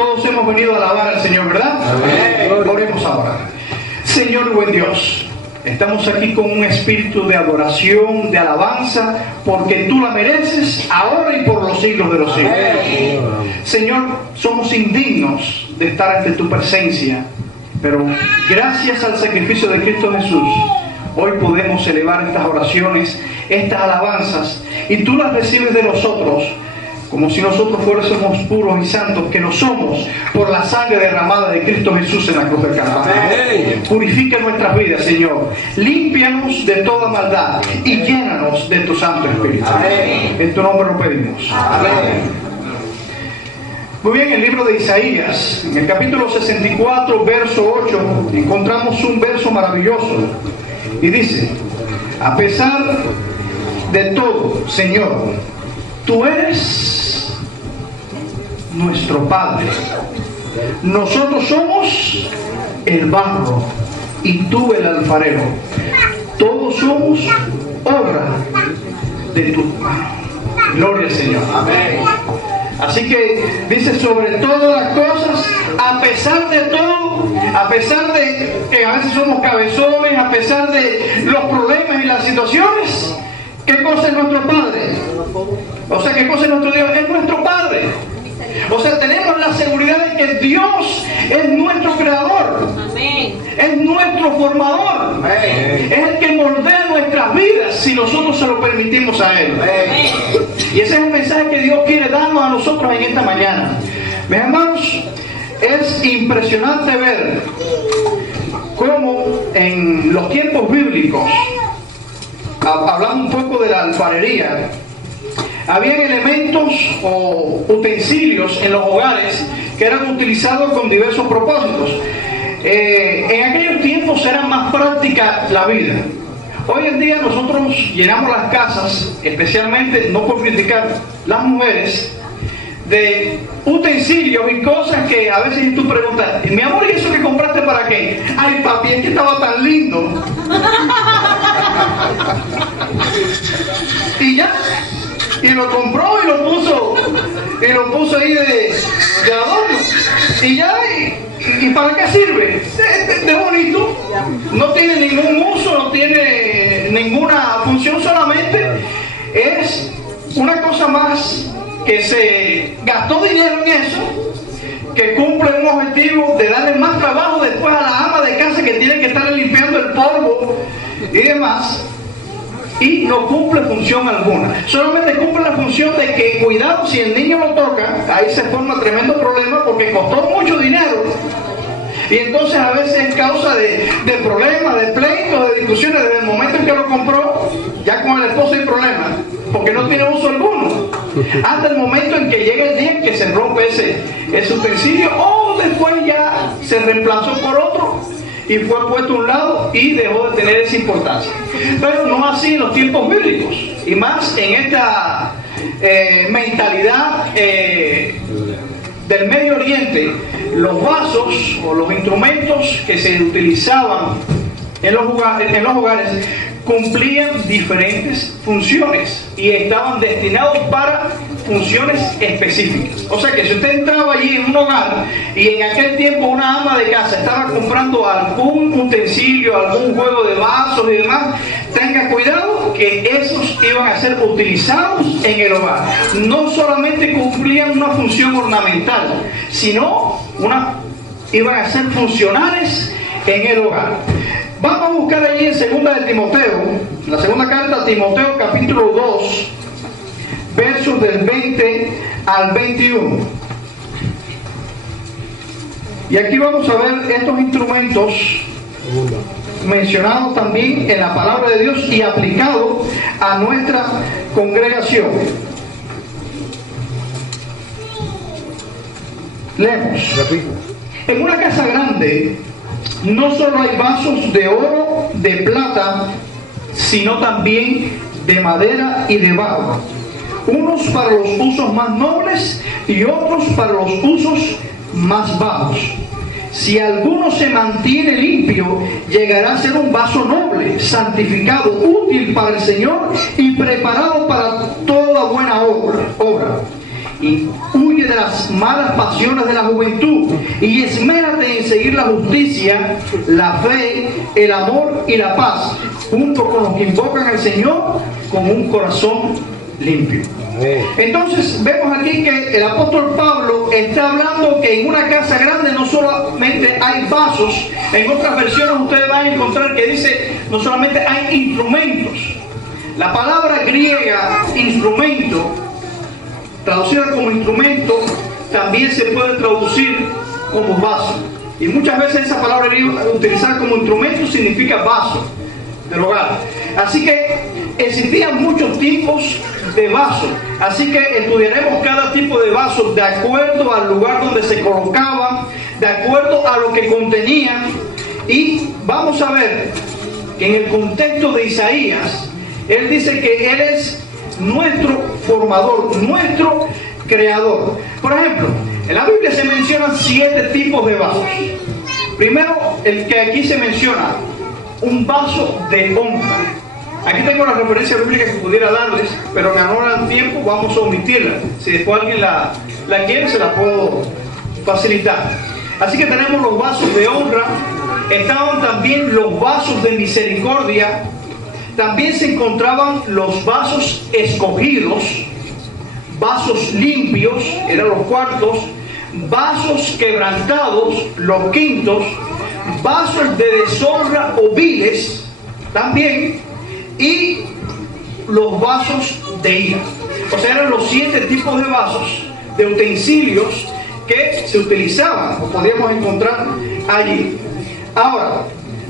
Todos hemos venido a alabar al Señor, ¿verdad? Amén. Oremos ahora. Señor buen Dios, estamos aquí con un espíritu de adoración, de alabanza, porque tú la mereces ahora y por los siglos de los siglos. Amén. Señor, somos indignos de estar ante tu presencia, pero gracias al sacrificio de Cristo Jesús, hoy podemos elevar estas oraciones, estas alabanzas, y tú las recibes de nosotros, como si nosotros fuésemos puros y santos, que no somos, por la sangre derramada de Cristo Jesús en la cruz del Calvario. Purifica nuestras vidas, Señor. Límpianos de toda maldad y llénanos de tu Santo Espíritu. Amén. En tu nombre lo pedimos. Amén. Muy bien, en el libro de Isaías, en el capítulo 64, verso 8, encontramos un verso maravilloso. Y dice: a pesar de todo, Señor, tú eres nuestro Padre. Nosotros somos el barro y tú el alfarero. Todos somos obra de tu mano. Gloria al Señor. Amén. Así que dice: sobre todas las cosas, a pesar de todo, a pesar de que a veces somos cabezones, a pesar de los problemas y las situaciones, ¿qué cosa es nuestro Padre? O sea, ¿qué cosa es nuestro Dios? Es nuestro Padre. O sea, tenemos la seguridad de que Dios es nuestro creador. Amén. Es nuestro formador. Amén. Es el que moldea nuestras vidas si nosotros se lo permitimos a Él. Amén. Y ese es el mensaje que Dios quiere darnos a nosotros en esta mañana. Mis hermanos, es impresionante ver cómo en los tiempos bíblicos, hablando un poco de la alfarería, habían elementos o utensilios en los hogares que eran utilizados con diversos propósitos. En aquellos tiempos era más práctica la vida. Hoy en día nosotros llenamos las casas, especialmente, no por criticar, las mujeres, de utensilios y cosas que a veces tú preguntas: mi amor, ¿y eso que compraste para qué? Ay, papi, es que estaba tan lindo. Y ya, y lo compró y lo puso ahí de adorno. Y ya, ¿y para qué sirve? De bonito. No tiene ningún uso, no tiene ninguna función, solamente es una cosa más que se gastó dinero en eso, que cumple un objetivo de darle más trabajo después a la ama de casa, que tiene que estar limpiando el polvo y demás, y no cumple función alguna. Solamente cumple la función de que, cuidado, si el niño lo toca, ahí se forma tremendo problema, porque costó mucho dinero. Y entonces a veces es causa de problemas, de pleitos, de discusiones. Desde el momento en que lo compró, ya con el esposo hay problemas, porque no tiene uso alguno, hasta el momento en que llega el día en que se rompe ese utensilio, o después ya se reemplazó por otro y fue puesto a un lado y dejó de tener esa importancia. Pero no así en los tiempos bíblicos, y más en esta mentalidad del Medio Oriente. Los vasos o los instrumentos que se utilizaban en los hogares cumplían diferentes funciones y estaban destinados para funciones específicas. O sea que si usted entraba allí en un hogar y en aquel tiempo una ama de casa estaba comprando algún utensilio, algún juego de vasos y demás, tenga cuidado que esos iban a ser utilizados en el hogar. No solamente cumplían una función ornamental, sino iban a ser funcionales en el hogar. Vamos a buscar allí en segunda de Timoteo, la segunda carta a Timoteo, capítulo 2, versos del 20 al 21. Y aquí vamos a ver estos instrumentos mencionados también en la palabra de Dios y aplicados a nuestra congregación. Leemos. En una casa grande no solo hay vasos de oro, de plata, sino también de madera y de barro, unos para los usos más nobles y otros para los usos más bajos. Si alguno se mantiene limpio, llegará a ser un vaso noble, santificado, útil para el Señor y preparado para toda buena obra. y huye de las malas pasiones de la juventud y esmérate en seguir la justicia, la fe, el amor y la paz, junto con los que invocan al Señor con un corazón limpio. Entonces vemos aquí que el apóstol Pablo está hablando que en una casa grande no solamente hay vasos. En otras versiones ustedes van a encontrar que dice no solamente hay instrumentos. La palabra griega instrumento, traducida como instrumento, también se puede traducir como vaso. Y muchas veces esa palabra griega utilizada como instrumento significa vaso del hogar. Así que existían muchos tipos de vasos. Así que estudiaremos cada tipo de vaso de acuerdo al lugar donde se colocaban, de acuerdo a lo que contenían. Y vamos a ver que en el contexto de Isaías, él dice que él es nuestro formador, nuestro creador. Por ejemplo, en la Biblia se mencionan 7 tipos de vasos. Primero, el que aquí se menciona, un vaso de honra. Aquí tengo la referencia bíblica que pudiera darles, pero me ahorra el tiempo, vamos a omitirla. Si después alguien la quiere, se la puedo facilitar. Así que tenemos los vasos de honra. Estaban también los vasos de misericordia. También se encontraban los vasos escogidos, vasos limpios, eran los cuartos, vasos quebrantados, los quintos, vasos de deshonra o viles, también, y los vasos de ira. O sea, eran los 7 tipos de vasos, de utensilios que se utilizaban o podíamos encontrar allí. Ahora,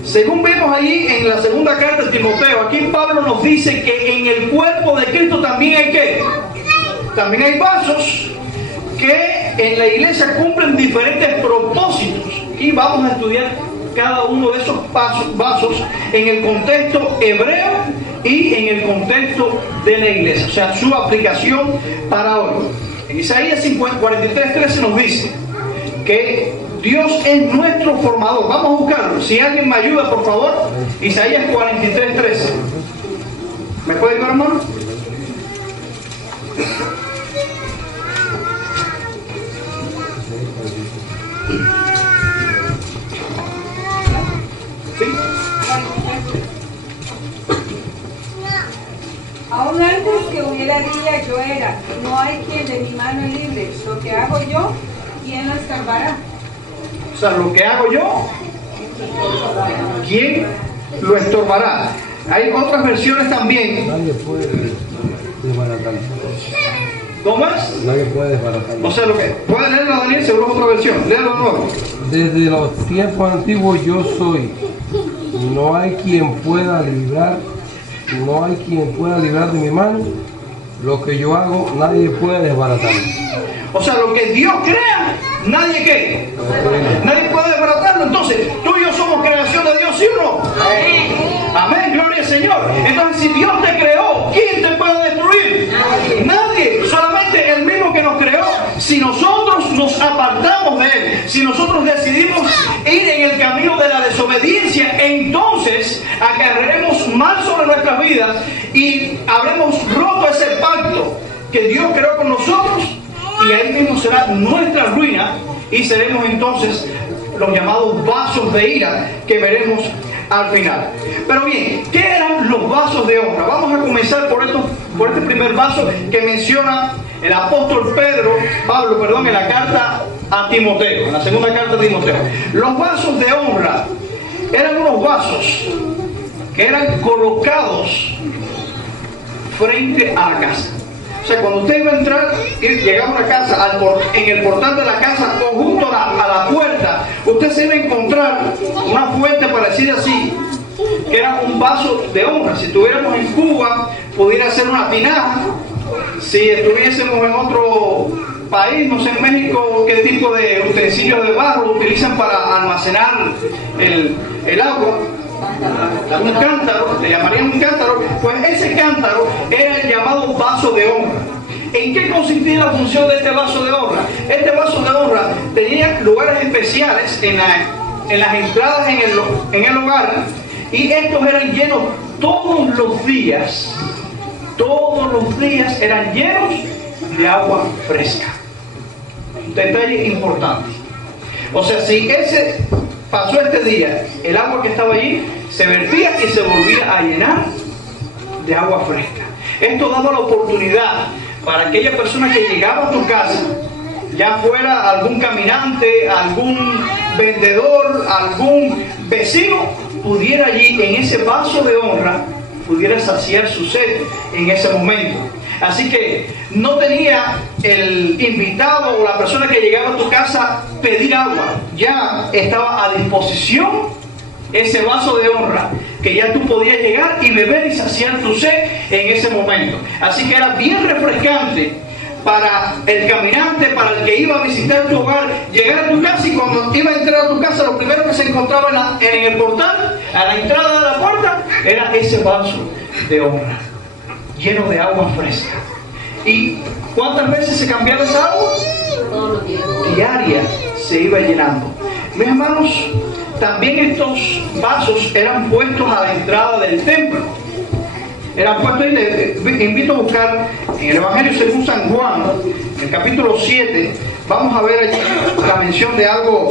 según vemos allí en la segunda carta de Timoteo, aquí Pablo nos dice que en el cuerpo de Cristo también hay ¿qué? También hay vasos que en la iglesia cumplen diferentes propósitos. Y vamos a estudiar cada uno de esos vasos en el contexto hebreo y en el contexto de la iglesia, o sea, su aplicación para hoy. En Isaías 43:13 nos dice que Dios es nuestro formador. Vamos a buscarlo. Si alguien me ayuda, por favor. Isaías 43:13. ¿Me puede ayudar, hermano? ¿Sí? Aún antes que hubiera día yo era, no hay quien de mi mano libre. Lo que hago yo, ¿quién lo escarbará? O sea, lo que hago yo, ¿quién lo estorbará? Hay otras versiones también. Nadie puede desbaratar. ¿Cómo es? Nadie puede desbaratar. O sea, lo que puede leerlo, Daniel, seguro es otra versión. Léalo de nuevo. Desde los tiempos antiguos yo soy. No hay quien pueda librar. No hay quien pueda librar de mi mano. Lo que yo hago, nadie puede desbaratar. O sea, lo que Dios crea, nadie ¿qué? Nadie puede desbaratarlo. Entonces, tú y yo somos creación de Dios, ¿sí o no? Amén, gloria al Señor. Entonces, si Dios te creó, ¿quién te puede destruir? Nadie, solamente el mismo que nos creó. Si nosotros nos apartamos de Él, si nosotros decidimos ir en el camino de la desobediencia, entonces acarrearemos mal sobre nuestras vidas y habremos roto ese pacto que Dios creó con nosotros, y ahí mismo será nuestra ruina y seremos entonces los llamados vasos de ira que veremos al final. Pero bien, ¿qué eran los vasos de honra? Vamos a comenzar por este primer vaso que menciona el apóstol Pablo, en la carta a Timoteo, en la segunda carta de Timoteo. Los vasos de honra eran unos vasos que eran colocados frente a la casa. O sea, cuando usted iba a entrar y llegaba a una casa, en el portal de la casa o junto a la puerta, usted se iba a encontrar una fuente parecida así, que era un vaso de honra. Si estuviéramos en Cuba, pudiera ser una tinaja. Si estuviésemos en otro país, no sé, en México, qué tipo de utensilios de barro utilizan para almacenar el agua. Un cántaro, le llamarían un cántaro. Pues ese cántaro era el llamado vaso de honra. ¿En qué consistía la función de este vaso de honra? Este vaso de honra tenía lugares especiales en las entradas en el hogar, y estos eran llenos todos los días eran llenos de agua fresca. Un detalle importante. O sea, si pasó este día, el agua que estaba allí se vertía y se volvía a llenar de agua fresca. Esto daba la oportunidad para aquella persona que llegaba a tu casa, ya fuera algún caminante, algún vendedor, algún vecino, pudiera allí en ese vaso de honra, pudiera saciar su sed en ese momento. Así que no tenía el invitado o la persona que llegaba a tu casa pedir agua, ya estaba a disposición ese vaso de honra que ya tú podías llegar y beber y saciar tu sed en ese momento. Así que era bien refrescante para el caminante, para el que iba a visitar tu hogar, llegar a tu casa, y cuando iba a entrar a tu casa, lo primero que se encontraba en el portal, a la entrada de la puerta, era ese vaso de honra lleno de agua fresca. ¿Y cuántas veces se cambiaba esa agua? Todos los días. Diaria se iba llenando. Mis hermanos, también estos vasos eran puestos a la entrada del templo. Eran puestos, y les invito a buscar en el Evangelio según San Juan, en el capítulo 7, vamos a ver allí la mención de algo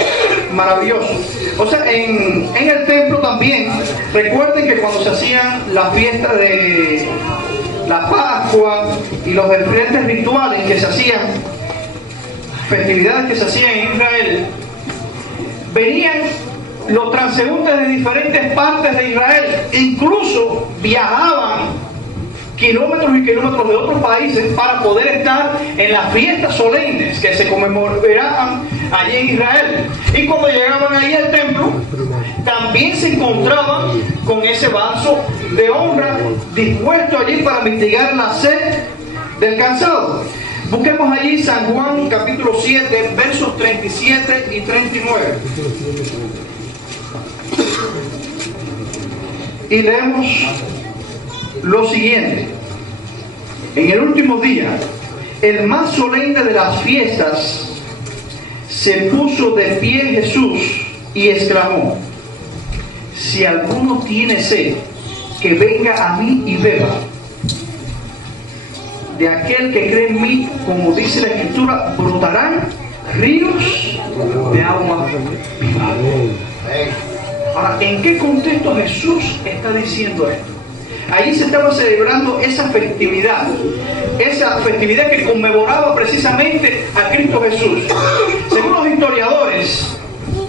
maravilloso. O sea, en el templo también, recuerden que cuando se hacían las fiestas de la Pascua y los diferentes rituales que se hacían, festividades que se hacían en Israel, venían los transeúntes de diferentes partes de Israel, incluso viajaban kilómetros y kilómetros de otros países para poder estar en las fiestas solemnes que se conmemoraban allí en Israel. Y cuando llegaban allí al templo, también se encontraban con ese vaso de honra dispuesto allí para mitigar la sed del cansado. Busquemos allí San Juan capítulo 7, versos 37 y 39. Y leemos lo siguiente: en el último día, el más solemne de las fiestas, se puso de pie Jesús y exclamó: si alguno tiene sed, que venga a mí y beba. De aquel que cree en mí, como dice la Escritura, brotarán ríos de agua viva. Ahora, ¿en qué contexto Jesús está diciendo esto? Ahí se estaba celebrando esa festividad que conmemoraba precisamente a Cristo Jesús. Según los historiadores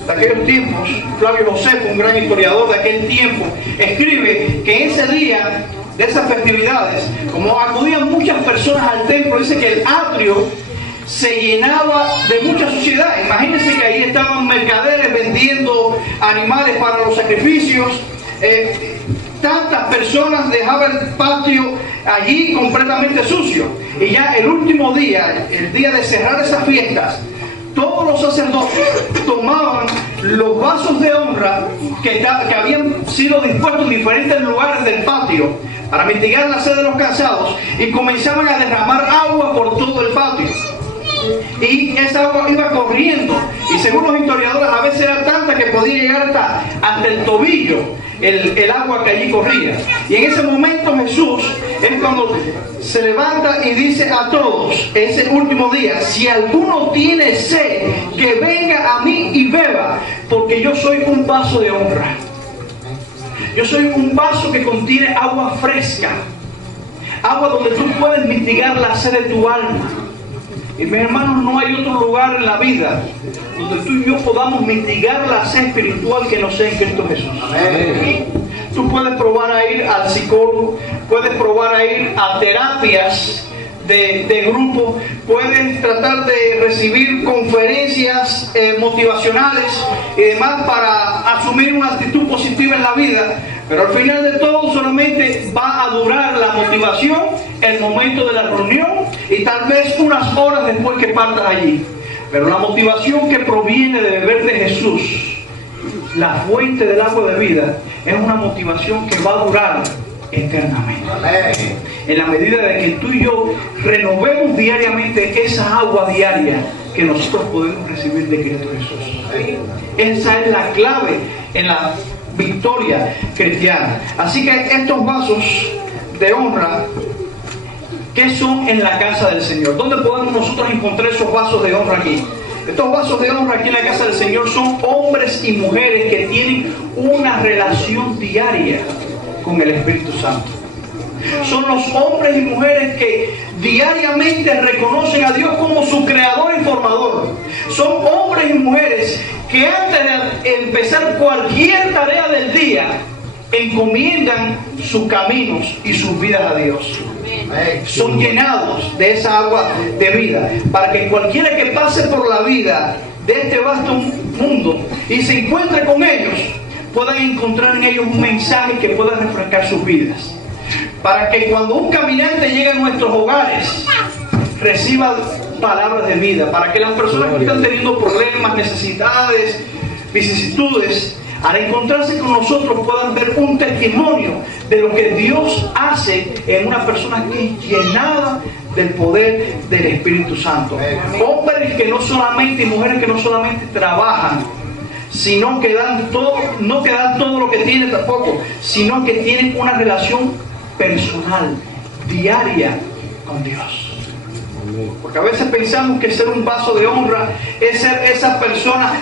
de aquellos tiempos, Flavio Josefo, un gran historiador de aquel tiempo, escribe que ese día de esas festividades, como acudían muchas personas al templo, dice que el atrio se llenaba de mucha suciedad. Imagínense que ahí estaban mercaderes vendiendo animales para los sacrificios. Tantas personas dejaban el patio allí completamente sucio. Y ya el último día, el día de cerrar esas fiestas, todos los sacerdotes tomaban los vasos de honra que habían sido dispuestos en diferentes lugares del patio para mitigar la sed de los cansados, y comenzaban a derramar agua por todo el patio. Y esa agua iba corriendo, y según los historiadores a veces era tanta que podía llegar hasta el tobillo el agua que allí corría. Y en ese momento Jesús es cuando se levanta y dice a todos ese último día: si alguno tiene sed, que venga a mí y beba, porque yo soy un vaso de honra. Yo soy un vaso que contiene agua fresca, agua donde tú puedes mitigar la sed de tu alma. Y mis hermanos, no hay otro lugar en la vida donde tú y yo podamos mitigar la sed espiritual que no sea en Cristo Jesús. Amén. Tú puedes probar a ir al psicólogo, puedes probar a ir a terapias de grupo, puedes tratar de recibir conferencias motivacionales y demás para asumir una actitud positiva en la vida, pero al final de todo solamente va a durar la motivación el momento de la reunión y tal vez unas horas después que partas allí. Pero la motivación que proviene de beber de Jesús, la fuente del agua de vida, es una motivación que va a durar eternamente. En la medida de que tú y yo renovemos diariamente esa agua diaria que nosotros podemos recibir de Cristo Jesús. Esa es la clave en la victoria cristiana. Así que estos vasos de honra ¿Qué son en la casa del Señor? ¿Dónde podemos nosotros encontrar esos vasos de honra aquí? Estos vasos de honra aquí en la casa del Señor son hombres y mujeres que tienen una relación diaria con el Espíritu Santo. Son los hombres y mujeres que diariamente reconocen a Dios como su creador y formador. Son hombres y mujeres que antes de empezar cualquier tarea del día encomiendan sus caminos y sus vidas a Dios. Son llenados de esa agua de vida para que cualquiera que pase por la vida de este vasto mundo y se encuentre con ellos puedan encontrar en ellos un mensaje que pueda refrescar sus vidas, para que cuando un caminante llegue a nuestros hogares reciba palabras de vida, para que las personas que están teniendo problemas, necesidades, vicisitudes, al encontrarse con nosotros puedan ver un testimonio de lo que Dios hace en una persona que es llenada del poder del Espíritu Santo. Hombres que no solamente y mujeres que no solamente trabajan, sino que dan todo, no que dan todo lo que tienen tampoco, sino que tienen una relación personal, diaria con Dios. Porque a veces pensamos que ser un vaso de honra es ser esa persona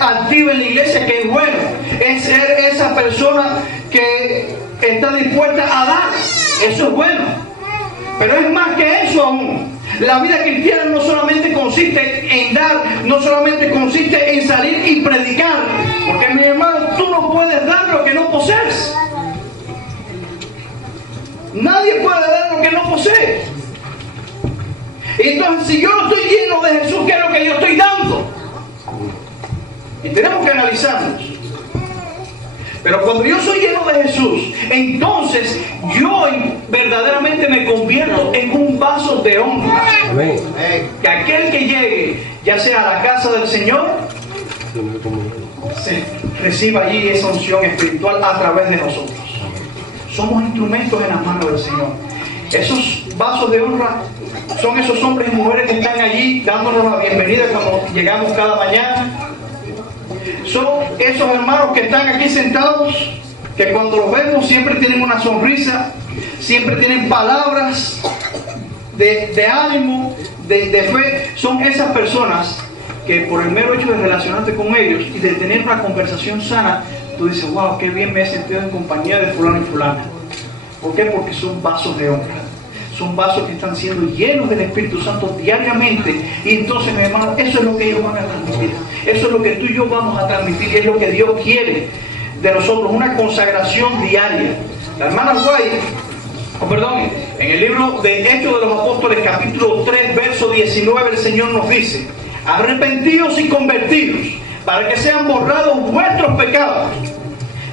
activa en la iglesia que es bueno, es ser esa persona que está dispuesta a dar. Eso es bueno, pero es más que eso aún. La vida cristiana no solamente consiste en dar, no solamente consiste en salir y predicar, porque mi hermano, tú no puedes dar lo que no posees. Nadie puede dar lo que no posee. Entonces, si yo no estoy lleno de Jesús, ¿qué es lo que yo estoy dando? Y tenemos que analizarnos. Pero cuando yo soy lleno de Jesús, entonces yo verdaderamente me convierto en un vaso de honra. Amén. Que aquel que llegue, ya sea a la casa del Señor, se reciba allí esa unción espiritual a través de nosotros. Somos instrumentos en las manos del Señor. Esos vasos de honra son esos hombres y mujeres que están allí dándonos la bienvenida cuando llegamos cada mañana. Son esos hermanos que están aquí sentados, que cuando los vemos siempre tienen una sonrisa, siempre tienen palabras de ánimo, de fe. Son esas personas que por el mero hecho de relacionarte con ellos y de tener una conversación sana, tú dices, wow, qué bien me he sentido en compañía de fulano y fulana. ¿Por qué? Porque son vasos de honra. Son vasos que están siendo llenos del Espíritu Santo diariamente. Y entonces, mi hermano, eso es lo que ellos van a transmitir. Eso es lo que tú y yo vamos a transmitir. Y es lo que Dios quiere de nosotros. Una consagración diaria. La hermana White, en el libro de Hechos de los Apóstoles, capítulo 3, verso 19, el Señor nos dice: arrepentidos y convertidos, para que sean borrados vuestros pecados,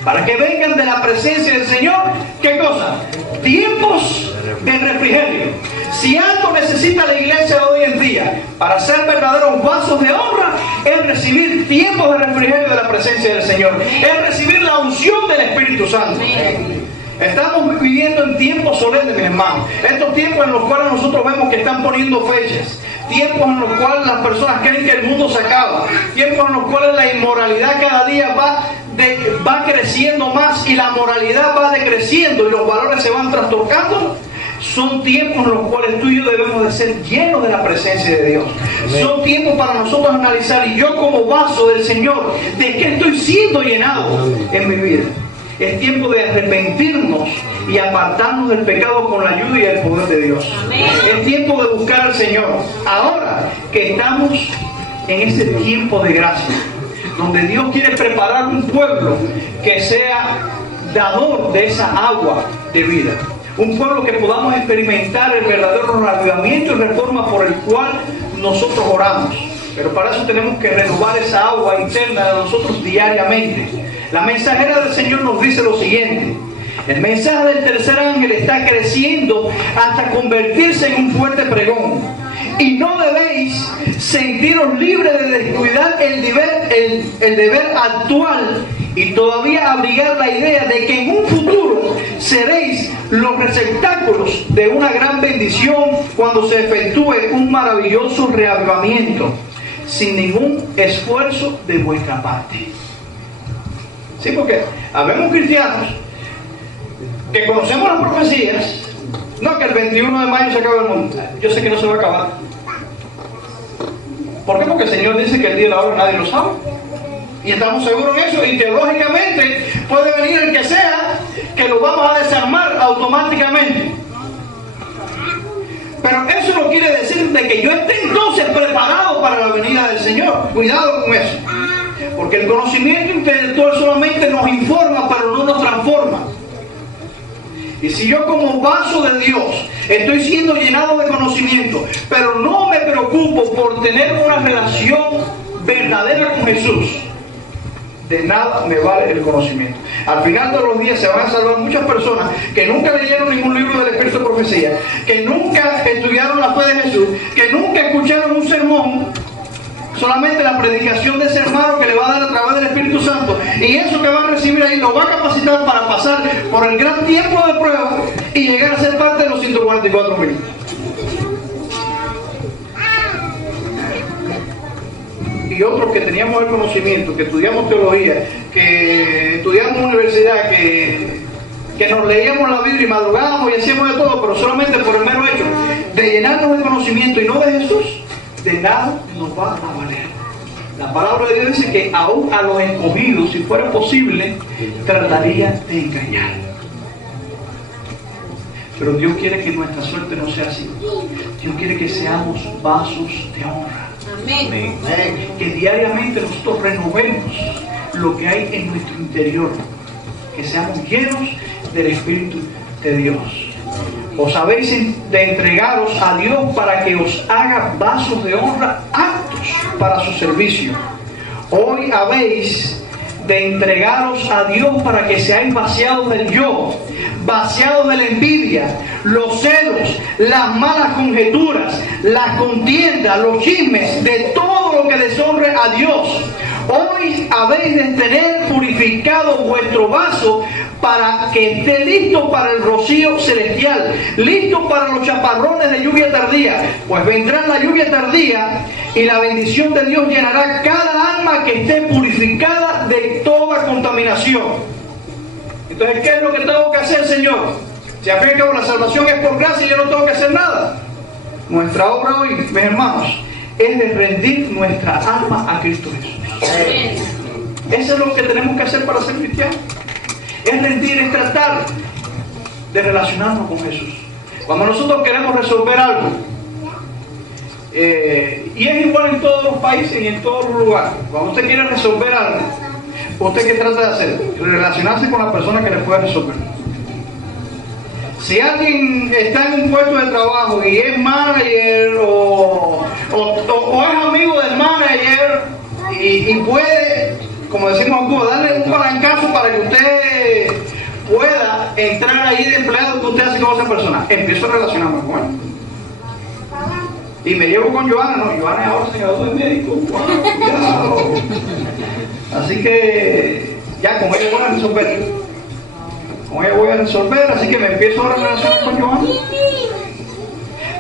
para que vengan de la presencia del Señor, ¿qué cosa? Tiempos de refrigerio. Si algo necesita la iglesia de hoy en día para ser verdaderos vasos de honra, es recibir tiempos de refrigerio de la presencia del Señor, es recibir la unción del Espíritu Santo. Estamos viviendo en tiempos solemnes, mis hermanos. Estos tiempos en los cuales nosotros vemos que están poniendo fechas, tiempos en los cuales las personas creen que el mundo se acaba, tiempos en los cuales la inmoralidad cada día va creciendo más y la moralidad va decreciendo y los valores se van trastocando. Son tiempos en los cuales tú y yo debemos de ser llenos de la presencia de Dios. Amén. Son tiempos para nosotros analizar, y yo como vaso del Señor, ¿de qué estoy siendo llenado en mi vida? Es tiempo de arrepentirnos y apartarnos del pecado con la ayuda y el poder de Dios. Amén. Es tiempo de buscar al Señor. Ahora que estamos en ese tiempo de gracia, donde Dios quiere preparar un pueblo que sea dador de esa agua de vida. Un pueblo que podamos experimentar el verdadero avivamiento y reforma por el cual nosotros oramos. Pero para eso tenemos que renovar esa agua interna de nosotros diariamente. La mensajera del Señor nos dice lo siguiente: el mensaje del tercer ángel está creciendo hasta convertirse en un fuerte pregón. Y no debéis sentiros libres de descuidar el deber actual y todavía abrigar la idea de que en un futuro seréis los receptáculos de una gran bendición cuando se efectúe un maravilloso reavivamiento sin ningún esfuerzo de vuestra parte. Sí, porque habemos cristianos que conocemos las profecías, No, que el 21 de mayo se acaba el mundo. Yo sé que no se va a acabar. ¿Por qué? Porque el Señor dice que el día y la hora nadie lo sabe. Y estamos seguros en eso. Y teológicamente puede venir el que sea, que lo vamos a desarmar automáticamente. Pero eso no quiere decir de que yo esté entonces preparado para la venida del Señor. Cuidado con eso. Porque el conocimiento intelectual solamente nos informa, pero no nos transforma. Y si yo como vaso de Dios estoy siendo llenado de conocimiento, pero no me preocupo por tener una relación verdadera con Jesús, de nada me vale el conocimiento. Al final de los días se van a salvar muchas personas que nunca leyeron ningún libro del Espíritu de Profecía, que nunca estudiaron la fe de Jesús, que nunca escucharon un sermón, solamente la predicación de ese hermano que le va a dar a través del Espíritu Santo, y eso que va a recibir ahí lo va a capacitar para pasar por el gran tiempo de prueba y llegar a ser parte de los 144,000. Y otros que teníamos el conocimiento, que estudiamos teología, que estudiamos universidad, que nos leíamos la Biblia y madrugábamos y hacíamos de todo, pero solamente por el mero hecho de llenarnos de conocimiento y no de Jesús, de nada nos va a valer. La palabra de Dios dice que aún a los escogidos, si fuera posible, trataría de engañar. Pero Dios quiere que nuestra suerte no sea así. Dios quiere que seamos vasos de honra. Amén. Que diariamente nosotros renovemos lo que hay en nuestro interior. Que seamos llenos del Espíritu de Dios. Os habéis de entregaros a Dios para que os haga vasos de honra aptos para su servicio. Hoy habéis de entregaros a Dios para que seáis vaciados del yo, vaciados de la envidia, los celos, las malas conjeturas, las contiendas, los chismes, de todo lo que deshonre a Dios. Hoy habéis de tener purificado vuestro vaso para que esté listo para el rocío celestial, listo para los chaparrones de lluvia tardía, pues vendrá la lluvia tardía y la bendición de Dios llenará cada alma que esté purificada de toda contaminación. Entonces, ¿qué es lo que tengo que hacer, Señor? Si al fin y al cabo la salvación es por gracia y yo no tengo que hacer nada. Nuestra obra hoy, mis hermanos, es de rendir nuestra alma a Cristo Jesús. Eso es lo que tenemos que hacer para ser cristianos. Es rendir, es tratar de relacionarnos con Jesús. Cuando nosotros queremos resolver algo, y es igual en todos los países y en todos los lugares, cuando usted quiere resolver algo, ¿usted qué trata de hacer? Relacionarse con la persona que le puede resolver. Si alguien está en un puesto de trabajo y es manager o es amigo del manager y puede, como decimos en Cuba, darle un palancazo para que usted pueda entrar ahí de empleado que usted hace con esa persona, empiezo a relacionarme con él. Y me llevo con Joana, no, Joana es ahora señor de médico. Wow, así que ya con ella voy a resolver. Con ella voy a resolver, así que me empiezo a relacionar con Joana.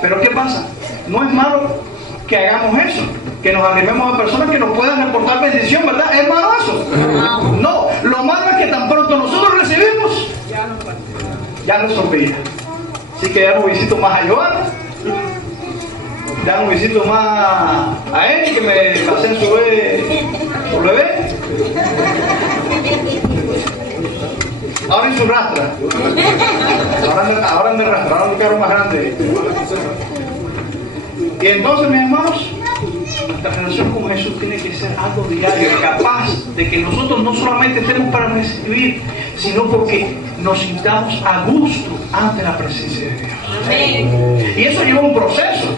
Pero ¿qué pasa? No es malo que hagamos eso, que nos arrimemos a personas que nos puedan reportar bendición, ¿verdad? ¿Es malo eso? No, lo malo es que tan pronto nosotros recibimos, ya resolví. Así que ya no visito más a Joana, ya no visito más a él, que me pasé en su bebé. Ahora en su rastra. Ahora en de rastra, ahora en un carro más grande. Y entonces, mis hermanos, nuestra relación con Jesús tiene que ser algo diario, capaz de que nosotros no solamente estemos para recibir, sino porque nos sintamos a gusto ante la presencia de Dios. Amén. Y eso lleva un proceso.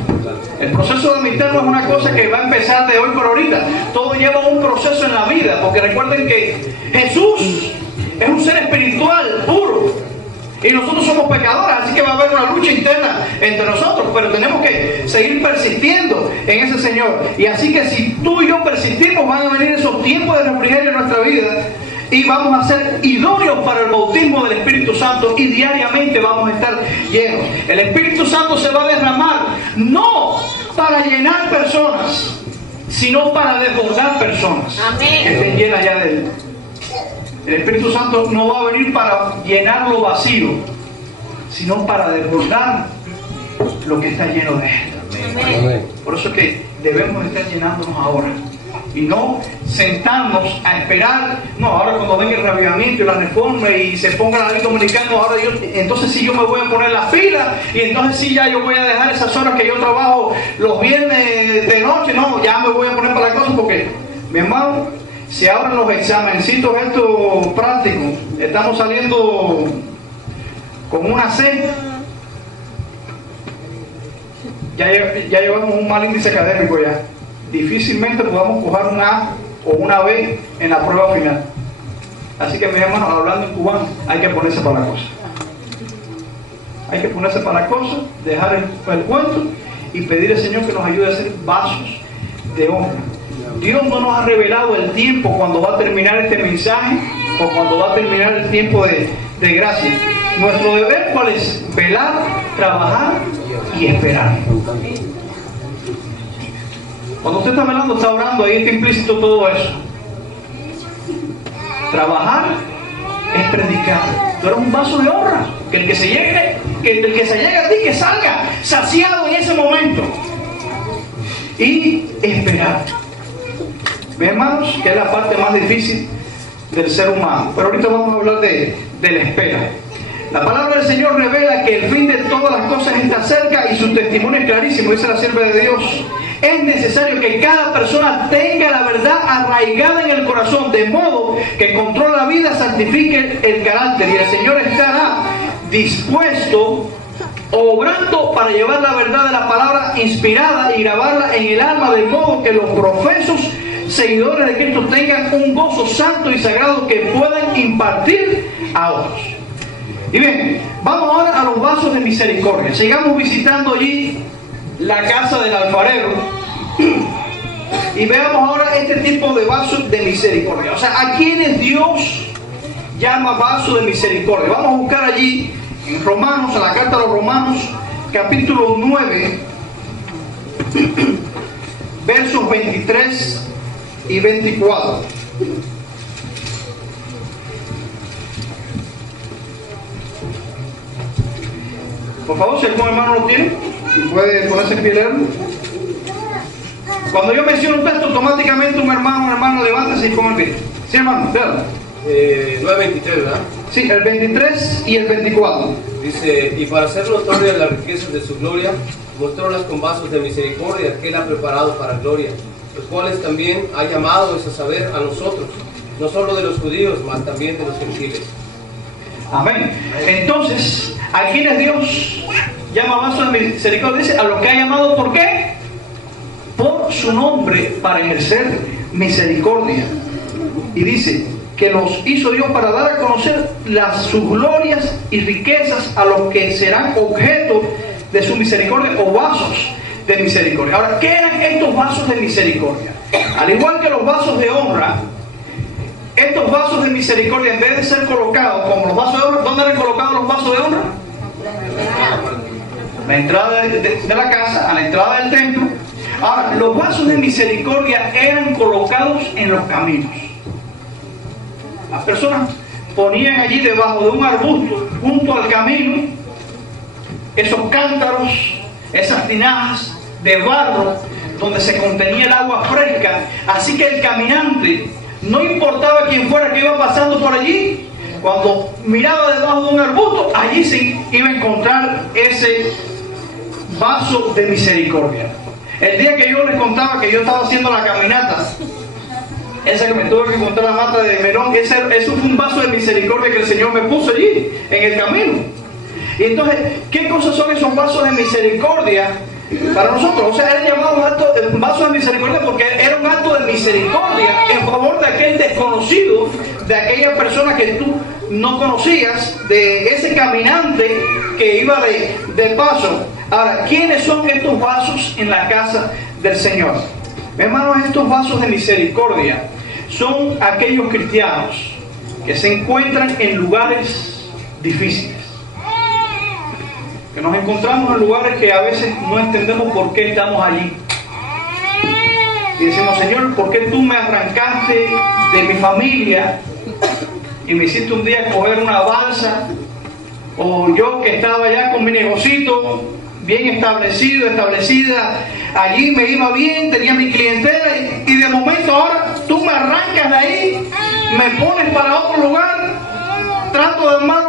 El proceso de amistad no es una cosa que va a empezar de hoy por ahorita. Todo lleva un proceso en la vida, porque recuerden que Jesús es un ser espiritual puro y nosotros somos pecadores, así que va a haber una lucha interna entre nosotros, pero tenemos que seguir persistiendo en ese Señor. Y así que si tú y yo persistimos, van a venir esos tiempos de refrigerio en nuestra vida y vamos a ser idóneos para el bautismo del Espíritu Santo y diariamente vamos a estar llenos. El Espíritu Santo se va a derramar no para llenar personas, sino para desbordar personas. Amén. Que estén llenas ya de Él. El Espíritu Santo no va a venir para llenar lo vacío, sino para desbordar lo que está lleno de Él. Amén. Por eso es que debemos estar llenándonos ahora y no sentarnos a esperar. No, ahora cuando venga el reavivamiento y la reforma y se ponga la ley dominicana, ahora entonces sí yo me voy a poner la fila y entonces sí ya yo voy a dejar esas horas que yo trabajo los viernes de noche. No, ya me voy a poner para la cosa, porque mi hermano, si ahora en los examencitos estos prácticos estamos saliendo con una C, ya llevamos un mal índice académico ya. Difícilmente podamos coger una A o una B en la prueba final. Así que, mis hermanos, hablando en cubano, hay que ponerse para la cosa. Hay que ponerse para la cosa, dejar el cuento y pedir al Señor que nos ayude a ser vasos de honra. Dios no nos ha revelado el tiempo cuando va a terminar este mensaje o cuando va a terminar el tiempo de gracia. Nuestro deber, ¿cuál es? Velar, trabajar y esperar. Cuando usted está velando, está orando, ahí está implícito todo eso. Trabajar es predicar. Tú eres un vaso de honra. Que el que se llegue a ti, que salga saciado en ese momento. Y esperar. Mis hermanos, que es la parte más difícil del ser humano. Pero ahorita vamos a hablar de la espera. La palabra del Señor revela que el fin de todas las cosas está cerca y su testimonio es clarísimo, dice la sierva de Dios. Es necesario que cada persona tenga la verdad arraigada en el corazón, de modo que controle la vida, santifique el carácter, y el Señor estará dispuesto, obrando para llevar la verdad de la palabra inspirada y grabarla en el alma, de modo que los profesos seguidores de Cristo tengan un gozo santo y sagrado que puedan impartir a otros. Y bien, vamos ahora a los vasos de misericordia. Sigamos visitando allí la casa del alfarero y veamos ahora este tipo de vasos de misericordia. O sea, ¿a quiénes Dios llama vasos de misericordia? Vamos a buscar allí en Romanos, en la carta a los Romanos, capítulo 9, versos 23 y 24. Por favor, si algún hermano lo tiene y puede ponerse en pie y leerlo. Cuando yo menciono un texto, automáticamente un hermano levántese y ponga el pie. Sí, hermano, léalo. 9:23, ¿verdad? Sí, el 23 y el 24. Dice: y para hacer notorias las riquezas de su gloria, mostrólas con vasos de misericordia que él ha preparado para gloria, los cuales también ha llamado, es a saber, a nosotros, no solo de los judíos, mas también de los gentiles. Amén. Entonces, ¿a quiénes Dios llama vasos de misericordia? Dice, a los que ha llamado, ¿por qué? Por su nombre, para ejercer misericordia. Y dice que los hizo Dios para dar a conocer sus glorias y riquezas a los que serán objeto de su misericordia, o vasos de misericordia. Ahora, ¿qué eran estos vasos de misericordia? Al igual que los vasos de honra, estos vasos de misericordia, en vez de ser colocados como los vasos de honra, ¿dónde eran colocados los vasos de honra? La entrada de la casa, a la entrada del templo. Ahora, los vasos de misericordia eran colocados en los caminos. Las personas ponían allí debajo de un arbusto, junto al camino, esos cántaros, esas tinajas de barro, donde se contenía el agua fresca. Así que el caminante, no importaba quién fuera que iba pasando por allí, cuando miraba debajo de un arbusto, allí se iba a encontrar ese vaso de misericordia. El día que yo les contaba que yo estaba haciendo la caminata, esa que me tuve que encontrar la mata de melón, eso fue un vaso de misericordia que el Señor me puso allí, en el camino. Y entonces, ¿qué cosas son esos vasos de misericordia para nosotros? O sea, eran llamados vasos de misericordia porque era un acto de misericordia en favor de aquel desconocido, de aquella persona que tú no conocías, de ese caminante que iba de paso. Ahora, ¿quiénes son estos vasos en la casa del Señor? Hermanos, estos vasos de misericordia son aquellos cristianos que se encuentran en lugares difíciles, que nos encontramos en lugares que a veces no entendemos por qué estamos allí. Y decimos, Señor, ¿por qué tú me arrancaste de mi familia y me hiciste un día coger una balsa o yo que estaba ya con mi negocito bien establecido, establecida, allí me iba bien, tenía mi clientela, y de momento ahora tú me arrancas de ahí, me pones para otro lugar, trato de armar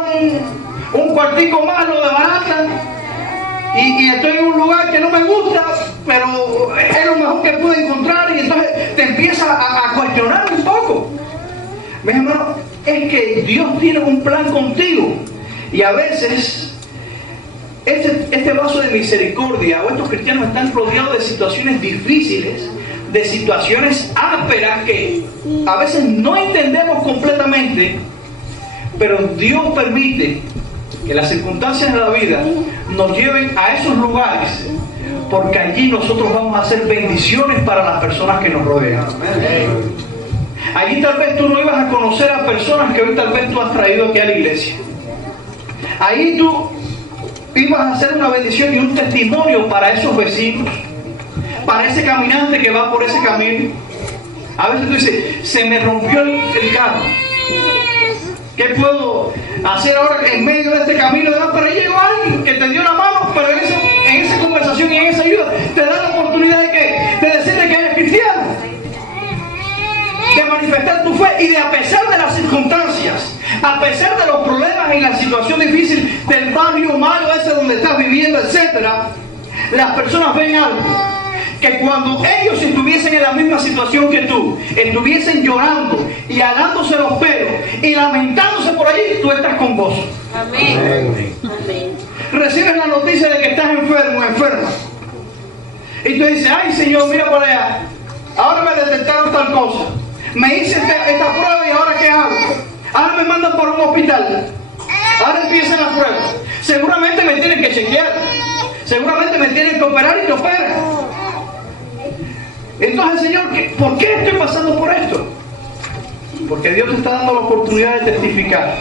un cuartico más, lo de barata, y estoy en un lugar que no me gusta, pero es lo mejor que pude encontrar, y entonces te empiezas a cuestionar un poco. Mis hermanos, es que Dios tiene un plan contigo, y a veces este vaso de misericordia, o estos cristianos están rodeados de situaciones difíciles, de situaciones ásperas que a veces no entendemos completamente, pero Dios permite que las circunstancias de la vida nos lleven a esos lugares, porque allí nosotros vamos a hacer bendiciones para las personas que nos rodean. Allí tal vez tú no ibas a conocer a personas que hoy tal vez tú has traído aquí a la iglesia. Ahí tú ibas a hacer una bendición y un testimonio para esos vecinos, para ese caminante que va por ese camino. A veces tú dices, se me rompió el carro, ¿qué puedo hacer ahora en medio de este camino? Pero ahí llegó alguien que te dio la mano, pero en esa conversación y en esa ayuda te da la oportunidad de decirle que eres cristiano, de manifestar tu fe, y de, a pesar de las circunstancias, a pesar de los problemas y la situación difícil del barrio malo ese donde estás viviendo, etcétera, las personas ven algo, que cuando ellos estuviesen en la misma situación que tú, estuviesen llorando y alándose los pelos y lamentándose por allí, tú estás con gozo. Amén. Amén. Recibes la noticia de que estás enfermo, enferma, y tú dices, ay Señor, mira por allá, ahora me detectaron tal cosa, me hice esta prueba y ahora ¿qué hago? Ahora me mandan por un hospital, ahora empiezan las pruebas, seguramente me tienen que chequear, seguramente me tienen que operar y te operan. Entonces, Señor, ¿por qué estoy pasando por esto? Porque Dios te está dando la oportunidad de testificar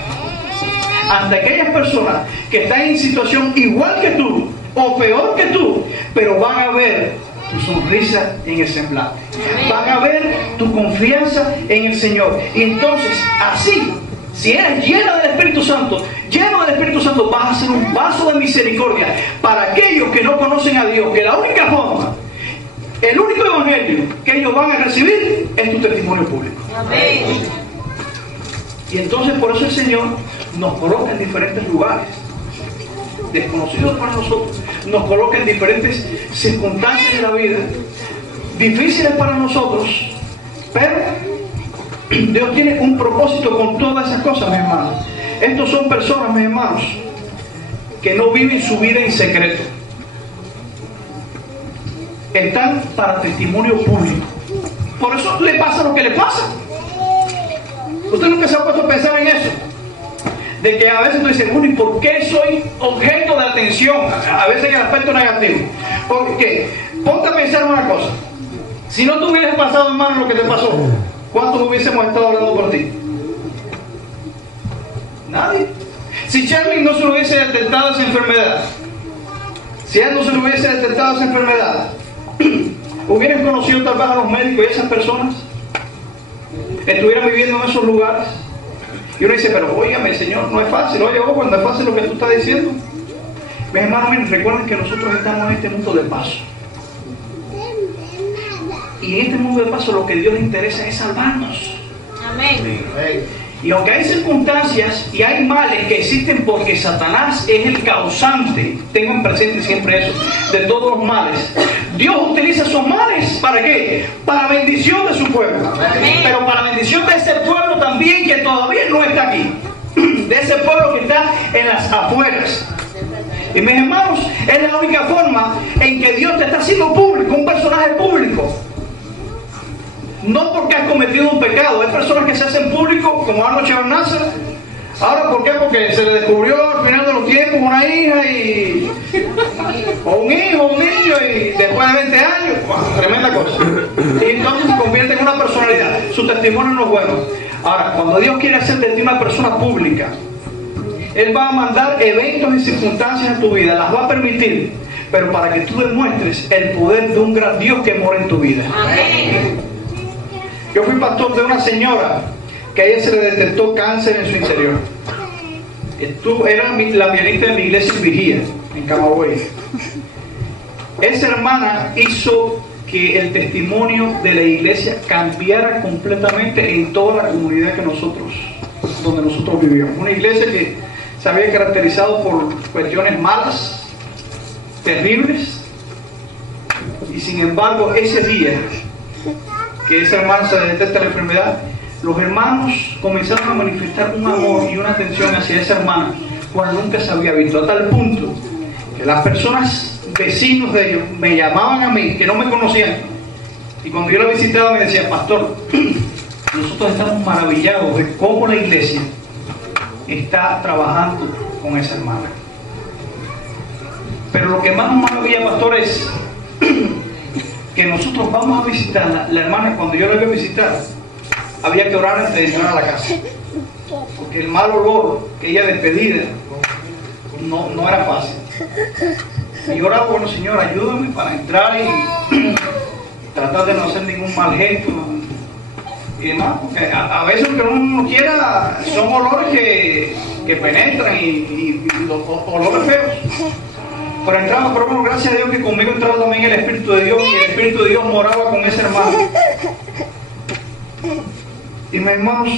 ante aquellas personas que están en situación igual que tú o peor que tú, pero van a ver tu sonrisa en el semblante, van a ver tu confianza en el Señor. Y entonces, así, si eres lleno del Espíritu Santo, vas a ser un vaso de misericordia para aquellos que no conocen a Dios, que la única forma, el único evangelio que ellos van a recibir es tu testimonio público. Amén. Y entonces por eso el Señor nos coloca en diferentes lugares, desconocidos para nosotros, nos coloca en diferentes circunstancias de la vida, difíciles para nosotros, pero Dios tiene un propósito con todas esas cosas, mis hermanos. Estos son personas, mis hermanos, que no viven su vida en secreto. Están para testimonio público. Por eso le pasa lo que le pasa. Usted nunca se ha puesto a pensar en eso, de que a veces tú dices, bueno, ¿y por qué soy objeto de atención? A veces en el aspecto negativo. Porque ponte a pensar una cosa, si no te hubieras pasado, hermano, lo que te pasó, ¿cuántos hubiésemos estado hablando por ti? Nadie. Si Charlie no se le hubiese detectado esa enfermedad, si él no se le hubiese detectado esa enfermedad, ¿hubieras conocido tal vez a los médicos y a esas personas? ¿Estuvieran viviendo en esos lugares? Y uno dice, pero óigame, Señor, no es fácil. Oye, cuando es fácil lo que tú estás diciendo. Mis hermanos, miren, recuerden que nosotros estamos en este mundo de paso. Y en este mundo de paso lo que Dios le interesa es salvarnos. Amén. Y aunque hay circunstancias y hay males que existen porque Satanás es el causante, tengan presente siempre eso, de todos los males, Dios utiliza esos males ¿para qué? Para bendición de su pueblo. Amén. Pero para bendición de ese pueblo también que todavía no está aquí, de ese pueblo que está en las afueras. Y mis hermanos, es la única forma en que Dios te está haciendo público, un personaje público. No porque has cometido un pecado. Hay personas que se hacen público, como Arnold Schwarzenegger. Ahora, ¿por qué? Porque se le descubrió al final de los tiempos una hija o un hijo, un niño, y después de 20 años, wow, tremenda cosa. Y entonces se convierte en una personalidad. Su testimonio no es bueno. Ahora, cuando Dios quiere hacer de ti una persona pública, Él va a mandar eventos y circunstancias en tu vida, las va a permitir, pero para que tú demuestres el poder de un gran Dios que mora en tu vida. Amén. Yo fui pastor de una señora que a ella se le detectó cáncer en su interior. era la pianista de mi iglesia en Vigía, en Camagüey. Esa hermana hizo que el testimonio de la iglesia cambiara completamente en toda la comunidad donde nosotros vivíamos. Una iglesia que se había caracterizado por cuestiones malas, terribles, y sin embargo ese día que esa hermana se detecta la enfermedad, los hermanos comenzaron a manifestar un amor y una atención hacia esa hermana cual nunca se había visto, a tal punto que las personas, vecinos de ellos, me llamaban a mí, que no me conocían, y cuando yo la visitaba me decían: pastor, nosotros estamos maravillados de cómo la iglesia está trabajando con esa hermana. Pero lo que más nos maravilla, pastor, es que nosotros vamos a visitarla. La hermana, cuando yo la voy a visitar, había que orar antes de entrar a la casa, porque el mal olor que ella despedida no era fácil. Y yo oraba: bueno, Señor, ayúdame para entrar y tratar de no hacer ningún mal gesto y demás, porque a veces lo que uno no quiera son olores que penetran y los olores feos. Pero entraba, pero bueno, gracias a Dios que conmigo entraba también el Espíritu de Dios, y el Espíritu de Dios moraba con ese hermano. Y mis hermanos,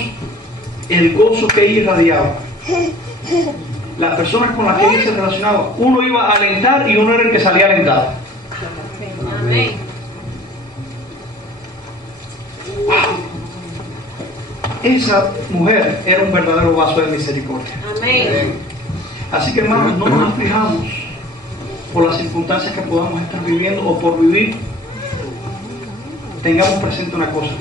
el gozo que ella irradiaba, las personas con las que ella se relacionaba, uno iba a alentar y uno era el que salía alentado. Amén. Esa mujer era un verdadero vaso de misericordia. Amén. Así que, hermanos, no nos aflijamos por las circunstancias que podamos estar viviendo o por vivir. Tengamos presente una cosa: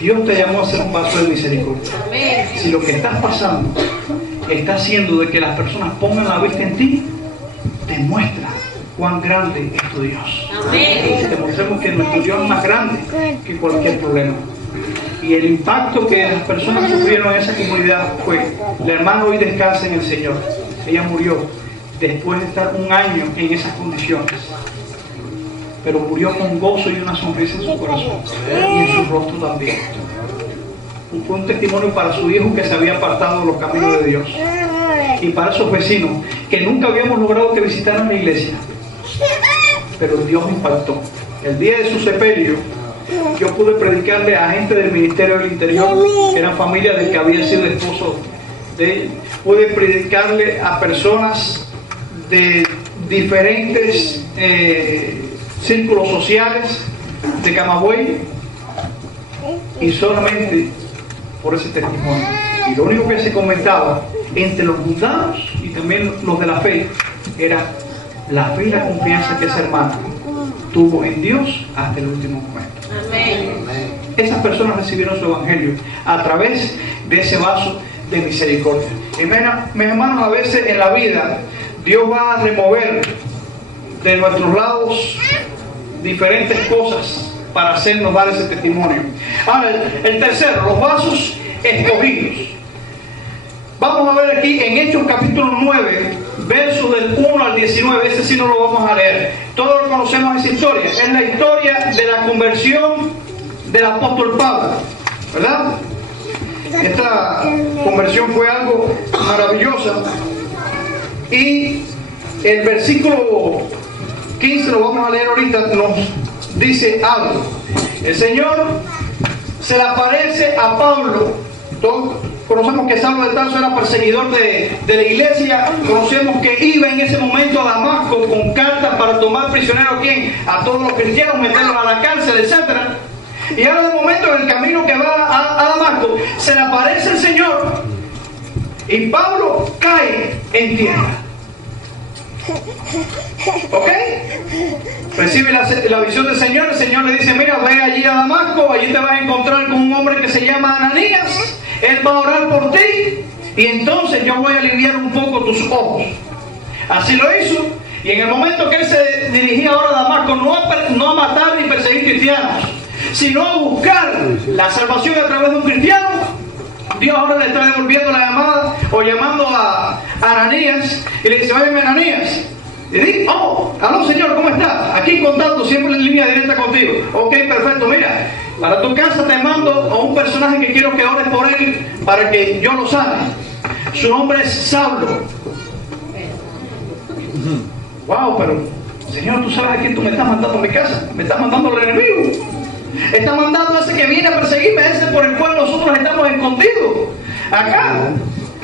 Dios te llamó a ser un vaso de misericordia. Amén. Si lo que estás pasando está haciendo de que las personas pongan la vista en ti, demuestra cuán grande es tu Dios. Amén. Demostremos que nuestro Dios es más grande que cualquier problema. Y el impacto que las personas sufrieron en esa comunidad fue: la hermana hoy descansa en el Señor. Ella murió después de estar un año en esas condiciones, pero murió con gozo y una sonrisa en su corazón y en su rostro también. Fue un testimonio para su hijo que se había apartado de los caminos de Dios, y para esos vecinos que nunca habíamos logrado que visitaran la iglesia, pero Dios me impactó. El día de su sepelio, yo pude predicarle a gente del Ministerio del Interior, que eran familia del que había sido esposo de ella. Pude predicarle a personas de diferentes círculos sociales de Camagüey, y solamente por ese testimonio. Y lo único que se comentaba entre los mundanos y también los de la fe era la fe y la confianza que esa hermana tuvo en Dios hasta el último momento. Amén. Esas personas recibieron su evangelio a través de ese vaso de misericordia. Y mis hermanos, a veces en la vida Dios va a remover de nuestros lados diferentes cosas para hacernos dar ese testimonio. Ahora, el tercero, los vasos escogidos. Vamos a ver aquí en Hechos capítulo 9, versos del 1 al 19. Ese sí no lo vamos a leer. Todos conocemos esa historia. Es la historia de la conversión del apóstol Pablo, ¿verdad? Esta conversión fue algo maravillosa. Y el versículo 15, lo vamos a leer ahorita, nos dice algo. El Señor se le aparece a Pablo. Todos conocemos que Saulo de Tarso era perseguidor de la iglesia. Conocemos que iba en ese momento a Damasco con cartas para tomar prisionero a todos los cristianos, meterlos a la cárcel, etc. Y ahora de momento en el camino que va a Damasco se le aparece el Señor y Pablo cae en tierra. ¿Ok? Recibe la visión del Señor. El Señor le dice: mira, ve allí a Damasco, allí te vas a encontrar con un hombre que se llama Ananías. Él va a orar por ti y entonces yo voy a aliviar un poco tus ojos. Así lo hizo. Y en el momento que él se dirigía ahora a Damasco, no a matar ni perseguir cristianos, sino a buscar la salvación a través de un cristiano, Dios ahora le está devolviendo la llamada o llamando a Ananías y le dice: oye, Ananías. Y dice: oh, aló, Señor, ¿cómo estás? Aquí en contacto, siempre en línea directa contigo. Ok, perfecto, mira, para tu casa te mando a un personaje que quiero que ores por él para que yo lo sane. Su nombre es Saulo. Wow, pero Señor, tú sabes a quién tú me estás mandando a mi casa. Me estás mandando al enemigo. Está mandando a ese que viene a perseguirme, a ese por el cual nosotros estamos escondidos. Acá.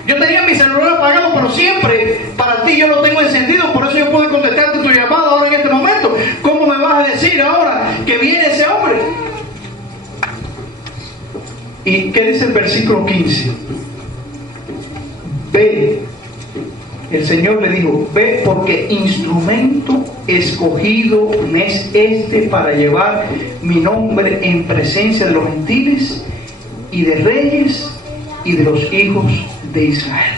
Yo tenía mi celular apagado, pero siempre para ti yo lo tengo encendido. Por eso yo puedo contestarte tu llamada ahora en este momento. ¿Cómo me vas a decir ahora que viene ese hombre? ¿Y qué dice el versículo 15? Ve. El Señor le dijo, ve, porque instrumento escogido me es este para llevar mi nombre en presencia de los gentiles y de reyes y de los hijos de Israel.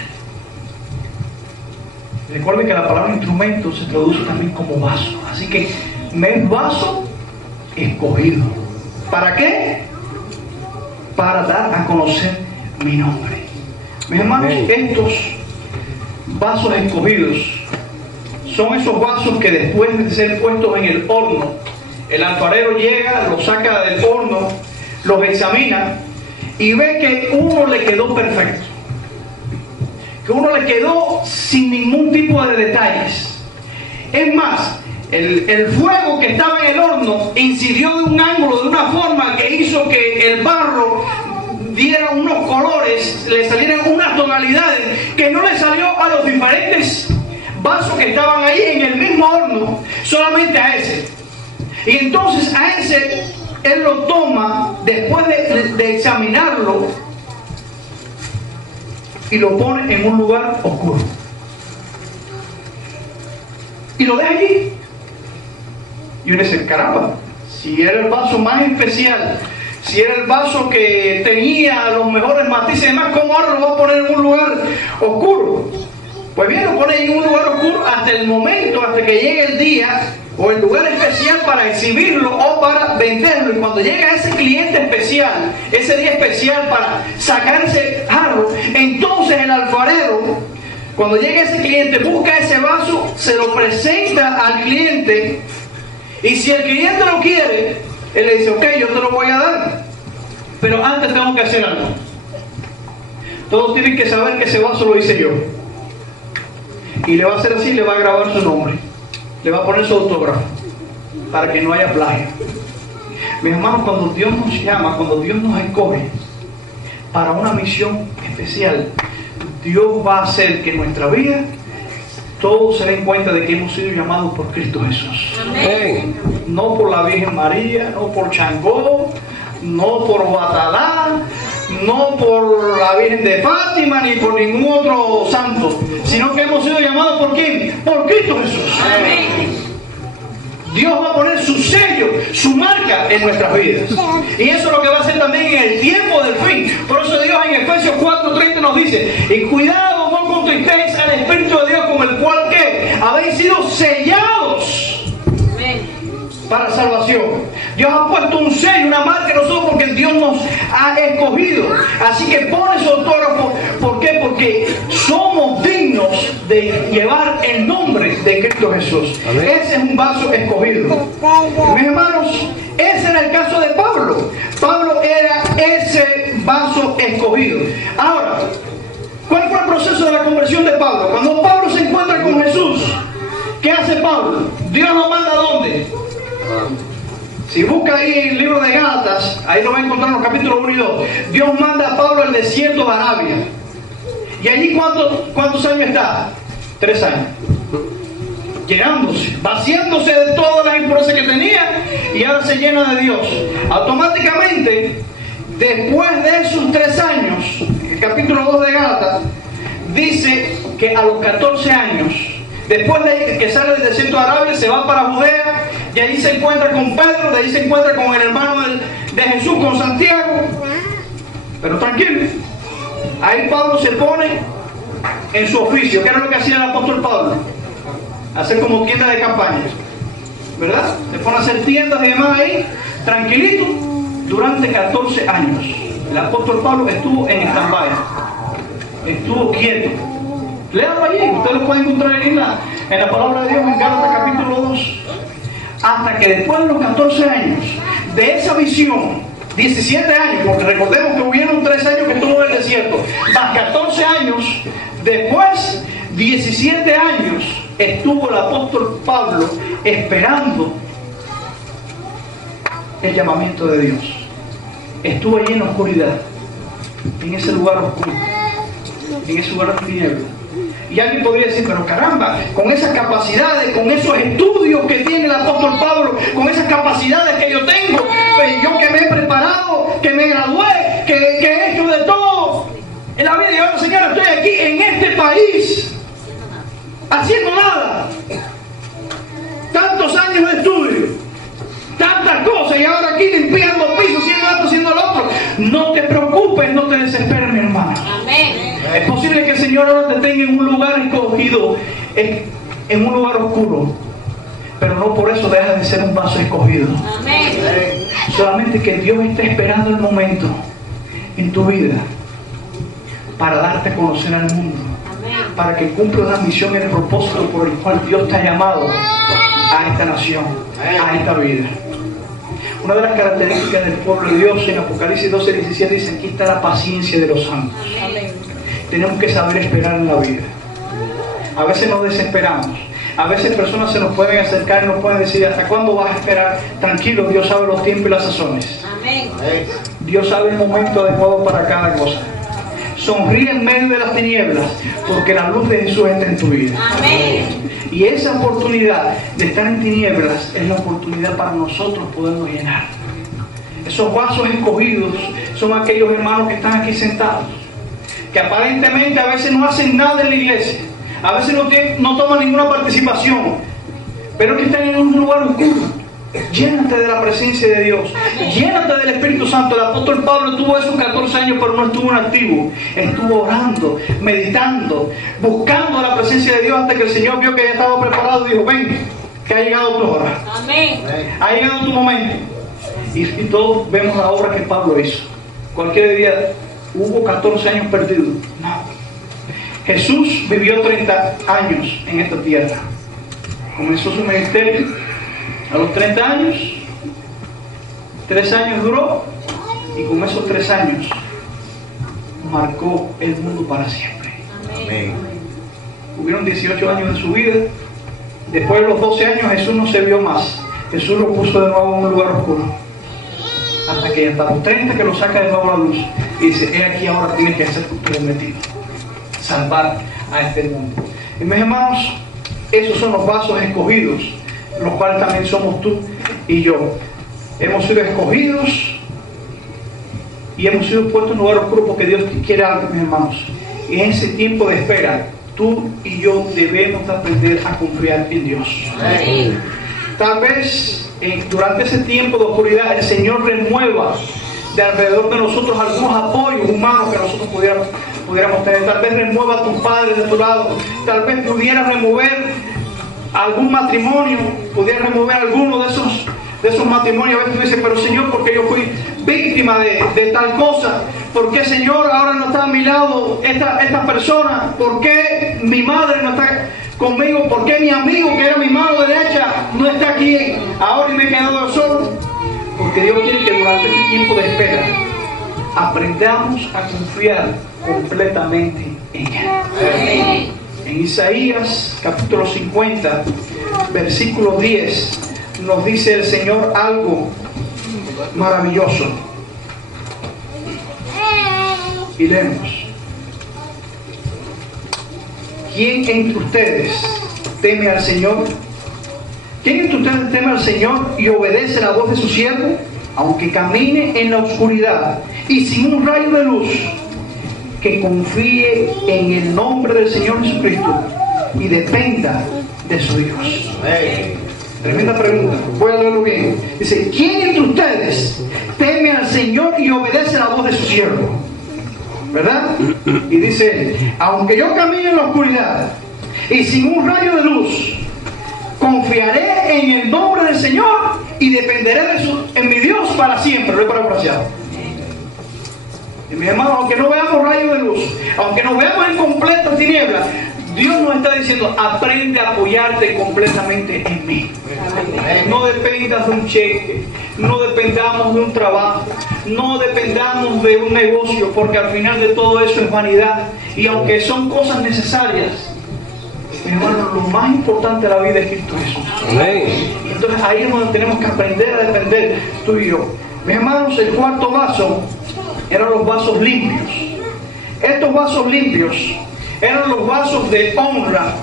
Recuerde que la palabra instrumento se traduce también como vaso. Así que me es vaso escogido. ¿Para qué? Para dar a conocer mi nombre. Mis hermanos, estos vasos escogidos son esos vasos que después de ser puestos en el horno, el alfarero llega, los saca del horno, los examina y ve que uno le quedó perfecto, que uno le quedó sin ningún tipo de detalles. Es más, el fuego que estaba en el horno incidió de un ángulo, de una forma que hizo que el barro diera unos colores, le salieran unas tonalidades que no le salió a los diferentes vasos que estaban ahí en el mismo horno, solamente a ese. Y entonces a ese él lo toma después de examinarlo y lo pone en un lugar oscuro y lo deja allí. Y uno dice, caramba, si era el vaso más especial, si era el vaso que tenía los mejores matices y demás, ¿cómo ahora lo va a poner en un lugar oscuro? Pues bien, lo pone en un lugar oscuro hasta el momento, hasta que llegue el día o el lugar especial para exhibirlo o para venderlo. Y cuando llega ese cliente especial, ese día especial para sacar ese jarro, entonces el alfarero, cuando llega ese cliente, busca ese vaso, se lo presenta al cliente, y si el cliente lo quiere, él le dice, ok, yo te lo voy a dar, pero antes tengo que hacer algo. Todos tienen que saber que ese vaso lo hice yo. Y le va a hacer así, le va a grabar su nombre, le va a poner su autógrafo, para que no haya plagio. Mis hermanos, cuando Dios nos llama, cuando Dios nos escoge para una misión especial, Dios va a hacer que en nuestra vida todos se den cuenta de que hemos sido llamados por Cristo Jesús. Amén. No por la Virgen María, no por Changó, no por Batalá, no por la Virgen de Fátima, ni por ningún otro santo, sino que hemos sido llamados ¿por quién? Por Cristo Jesús. Amén. Dios va a poner su sello, su marca en nuestras vidas. Y eso es lo que va a hacer también en el tiempo del fin. Por eso Dios en Efesios 4:30 nos dice, y cuidado, no contristéis al Espíritu de Dios, con el cual que habéis sido sellados para salvación. Dios ha puesto un sello, una marca en nosotros porque Dios nos ha escogido. Así que pone su autógrafo. ¿Por qué? Porque somos dignos de llevar el nombre de Cristo Jesús. Amén. Ese es un vaso escogido. Mis hermanos, ese era el caso de Pablo. Pablo era ese vaso escogido. Ahora, ¿cuál fue el proceso de la conversión de Pablo? Cuando Pablo se encuentra con Jesús, ¿qué hace Pablo? Dios lo manda ¿a dónde? Si busca ahí el libro de Gálatas, ahí lo va a encontrar en los capítulos 1 y 2. Dios manda a Pablo al desierto de Arabia. ¿Y allí cuántos años está? 3 años. Llenándose, vaciándose de todas las impurezas que tenía, y ahora se llena de Dios. Automáticamente, después de esos 3 años, el capítulo 2 de Gálatas dice que a los 14 años, después de que sale del desierto de Arabia, se va para Judea, y ahí se encuentra con Pedro, de ahí se encuentra con el hermano de Jesús, con Santiago. Pero tranquilo, ahí Pablo se pone en su oficio. ¿Qué era lo que hacía el apóstol Pablo? Hacer como tienda de campaña, ¿verdad? Se pone a hacer tiendas y demás ahí, tranquilito, durante 14 años. El apóstol Pablo estuvo en stand-by, estuvo quieto. Léanlo allí, ustedes lo pueden encontrar ahí en la palabra de Dios en Gálatas capítulo 2. Hasta que después de los 14 años de esa visión, 17 años, porque recordemos que hubieron 3 años que estuvo en el desierto, más 14 años Después, 17 años estuvo el apóstol Pablo esperando el llamamiento de Dios. Estuvo allí en la oscuridad, en ese lugar oscuro, en ese lugar de tinieblas. Y alguien podría decir, pero caramba, con esas capacidades, con esos estudios que tiene el apóstol Pablo, con esas capacidades que yo tengo, pues yo que me he preparado, que me gradué, que he hecho de todo en la vida, y ahora, Señor, estoy aquí en este país haciendo nada. Tantos años de estudio, tantas cosas, y ahora aquí limpiando pisos, haciendo esto, haciendo lo otro. No te preocupes, no te desesperes, mi hermano. Amén. Es posible que el Señor ahora te tenga en un lugar escogido, en un lugar oscuro, pero no por eso deja de ser un vaso escogido. Amén. Solamente que Dios está esperando el momento en tu vida para darte a conocer al mundo, para que cumpla una misión y el propósito por el cual Dios te ha llamado a esta nación, a esta vida. Una de las características del pueblo de Dios en Apocalipsis 12:17 dice: aquí está la paciencia de los santos. Tenemos que saber esperar en la vida. A veces nos desesperamos. A veces personas se nos pueden acercar y nos pueden decir: ¿hasta cuándo vas a esperar? Tranquilo, Dios sabe los tiempos y las sazones. Amén. Dios sabe el momento adecuado para cada cosa. Sonríe en medio de las tinieblas, porque la luz de Jesús está en tu vida. Amén. Y esa oportunidad de estar en tinieblas es la oportunidad para nosotros podernos llenar. Esos vasos escogidos son aquellos hermanos que están aquí sentados, que aparentemente a veces no hacen nada en la iglesia, a veces no toman ninguna participación, pero que están en un lugar oscuro. Llénate de la presencia de Dios, llénate del Espíritu Santo. El apóstol Pablo tuvo esos 14 años, pero no estuvo inactivo. Estuvo orando, meditando, buscando la presencia de Dios, hasta que el Señor vio que ya estaba preparado y dijo: ven, que ha llegado tu hora. Amén. Ha llegado tu momento. Y todos vemos la obra que Pablo hizo. Cualquier día hubo 14 años perdidos. No. Jesús vivió 30 años en esta tierra. Comenzó su ministerio a los 30 años, 3 años duró, y con esos 3 años marcó el mundo para siempre. Amén. Hubieron 18 años en su vida. Después de los 12 años Jesús no se vio más. Jesús lo puso de nuevo en un lugar oscuro, hasta que hasta los 30 que lo saca de nuevo a la luz y dice: he aquí, ahora tienes que ser prometido, salvar a este mundo. Y mis hermanos, esos son los vasos escogidos, los cuales también somos tú y yo. Hemos sido escogidos y hemos sido puestos en un lugar oscuro porque Dios quiere algo, mis hermanos. Y en ese tiempo de espera, tú y yo debemos aprender a confiar en Dios. Amén. Tal vez durante ese tiempo de oscuridad el Señor remueva de alrededor de nosotros algunos apoyos humanos que nosotros pudiéramos tener. Tal vez remueva a tus padres de tu lado. Tal vez pudiera remover algún matrimonio, pudiera remover alguno de esos matrimonios. A veces tú dices: pero Señor, ¿por qué yo fui víctima de tal cosa? ¿Por qué, Señor, ahora no está a mi lado esta persona? ¿Por qué mi madre no está conmigo? ¿Por qué mi amigo, que era mi mano derecha, no está aquí ahora y me he quedado solo? Porque Dios quiere que durante este tiempo de espera aprendamos a confiar completamente en Él. Amén. En Isaías capítulo 50, versículo 10, nos dice el Señor algo maravilloso. Y leemos: ¿quién entre ustedes teme al Señor? ¿Quién entre ustedes teme al Señor y obedece la voz de su siervo? Aunque camine en la oscuridad y sin un rayo de luz, que confíe en el nombre del Señor Jesucristo y dependa de su Dios. Tremenda pregunta, voy a leerlo bien. Dice: ¿quién entre ustedes teme al Señor y obedece la voz de su siervo? ¿Verdad? Y dice: aunque yo camine en la oscuridad y sin un rayo de luz, confiaré en el nombre del Señor y dependeré en mi Dios para siempre. Lo he parafraseado. Y mis hermanos, aunque no veamos rayos de luz, aunque nos veamos en completa tiniebla, Dios nos está diciendo, aprende a apoyarte completamente en mí. No dependas de un cheque, no dependamos de un trabajo, no dependamos de un negocio, porque al final de todo eso es vanidad. Y aunque son cosas necesarias, mi hermano, lo más importante de la vida es Cristo Jesús. Y entonces ahí es donde tenemos que aprender a depender tú y yo. Mis hermanos, el cuarto vaso eran los vasos limpios. Estos vasos limpios eran los vasos de honra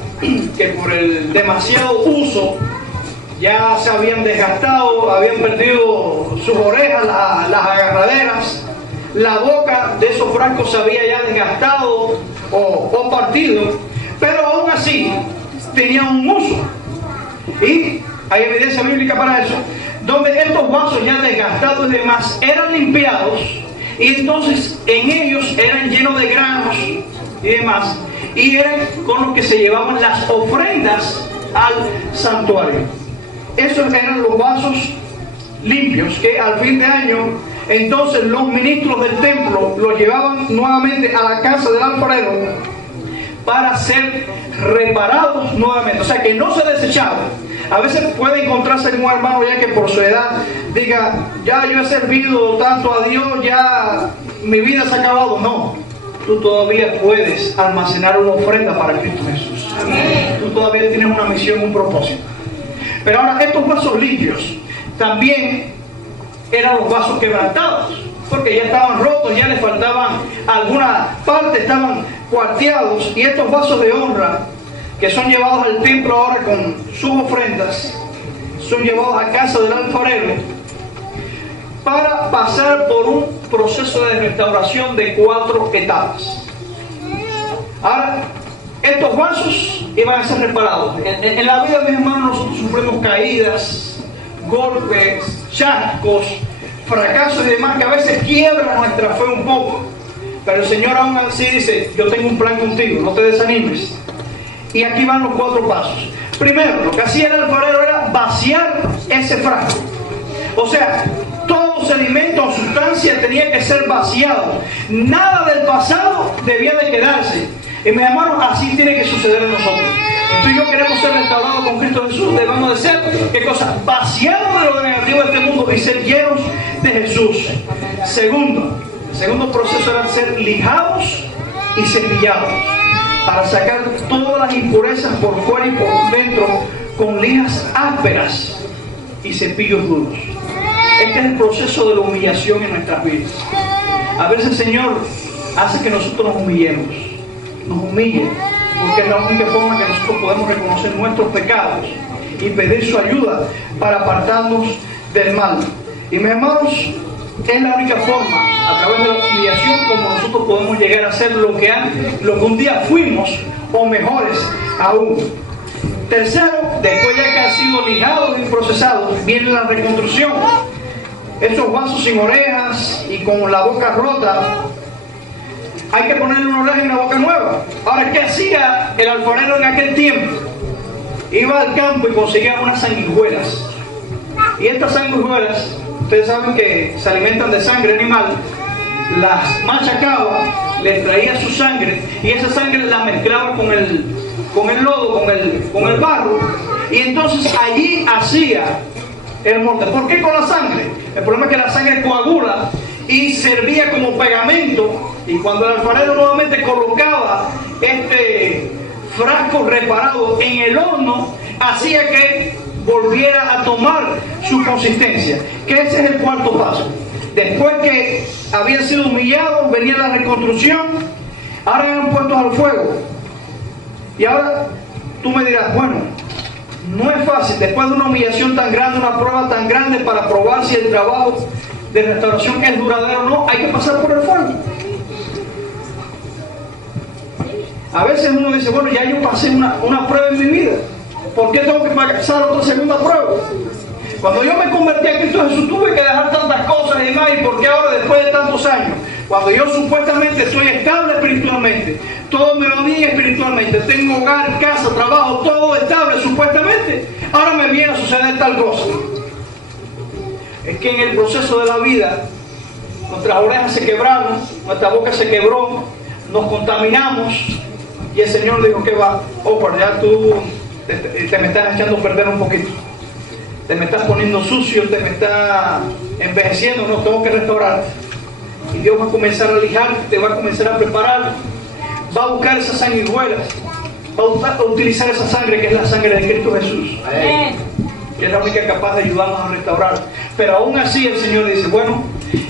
que por el demasiado uso ya se habían desgastado, habían perdido sus orejas, las agarraderas, la boca de esos frascos se había ya desgastado o partido, pero aún así tenían un uso. Y hay evidencia bíblica para eso, donde estos vasos ya desgastados y demás eran limpiados, y entonces en ellos eran llenos de granos y demás, y eran con los que se llevaban las ofrendas al santuario. Esos eran los vasos limpios que al fin de año entonces los ministros del templo los llevaban nuevamente a la casa del alfarero para ser reparados nuevamente, o sea que no se desechaban. A veces puede encontrarse un hermano ya que por su edad diga, ya yo he servido tanto a Dios, ya mi vida se ha acabado. No, tú todavía puedes almacenar una ofrenda para Cristo Jesús. Tú todavía tienes una misión, un propósito. Pero ahora estos vasos limpios también eran los vasos quebrantados, porque ya estaban rotos, ya les faltaban alguna parte, estaban cuarteados, y estos vasos de honra que son llevados al templo ahora con sus ofrendas, son llevados a casa del alfarero para pasar por un proceso de restauración de 4 etapas. Ahora, estos vasos iban a ser reparados. En la vida, mis hermanos, nosotros sufrimos caídas, golpes, chascos, fracasos y demás que a veces quiebran nuestra fe un poco. Pero el Señor aún así dice, yo tengo un plan contigo, no te desanimes. Y aquí van los 4 pasos. Primero, lo que hacía el alfarero era vaciar ese frasco. O sea, todo sedimento o sustancia tenía que ser vaciado. Nada del pasado debía de quedarse. Y mis hermanos, así tiene que suceder en nosotros. Tú y yo queremos ser restaurados con Cristo Jesús. Debemos de ser, ¿qué cosa? Vaciados de lo negativo de este mundo y ser llenos de Jesús. Segundo, el segundo proceso era ser lijados y cepillados, para sacar todas las impurezas por fuera y por dentro con lijas ásperas y cepillos duros. Este es el proceso de la humillación en nuestras vidas. A veces el Señor hace que nosotros nos humillemos, nos humille, porque es la única forma que nosotros podemos reconocer nuestros pecados y pedir su ayuda para apartarnos del mal. Y mis hermanos, es la única forma, a través de la humillación, como nosotros podemos llegar a ser lo que un día fuimos, o mejores aún. Tercero, después ya que han sido lijados y procesados, viene la reconstrucción. Estos vasos sin orejas y con la boca rota, hay que ponerle una oreja y una boca nueva. Ahora, ¿qué hacía el alfarero en aquel tiempo? Iba al campo y conseguía unas sanguijuelas. Y estas sanguijuelas, ustedes saben que se alimentan de sangre animal, las machacaba, les traía su sangre, y esa sangre la mezclaba con el lodo, con el barro, y entonces allí hacía el molde. ¿Por qué con la sangre? El problema es que la sangre coagula y servía como pegamento, y cuando el alfarero nuevamente colocaba este frasco reparado en el horno, hacía que volviera a tomar su consistencia, que ese es el cuarto paso. Después que habían sido humillados, venía la reconstrucción, ahora eran puestos al fuego. Y ahora tú me dirás, bueno, no es fácil, después de una humillación tan grande, una prueba tan grande para probar si el trabajo de restauración es duradero o no, hay que pasar por el fuego. A veces uno dice, bueno, ya yo pasé una prueba en mi vida, ¿por qué tengo que pasar otra segunda prueba? Cuando yo me convertí a Cristo Jesús tuve que dejar tantas cosas y demás, ¿y por qué ahora después de tantos años? Cuando yo supuestamente estoy estable espiritualmente, todo me va bien espiritualmente, tengo hogar, casa, trabajo, todo estable supuestamente, ahora me viene a suceder tal cosa. Es que en el proceso de la vida, nuestras orejas se quebraron, nuestra boca se quebró, nos contaminamos, Y el Señor le dijo, ¿qué va? Por ya tú te me estás echando a perder un poquito. Te me estás poniendo sucio, te me estás envejeciendo, no, tengo que restaurarte. Y Dios va a comenzar a lijarte, te va a comenzar a preparar. Va a buscar esas sanguijuelas. Va a utilizar esa sangre que es la sangre de Cristo Jesús. Amén. Que es la única capaz de ayudarnos a restaurar. Pero aún así el Señor dice, bueno,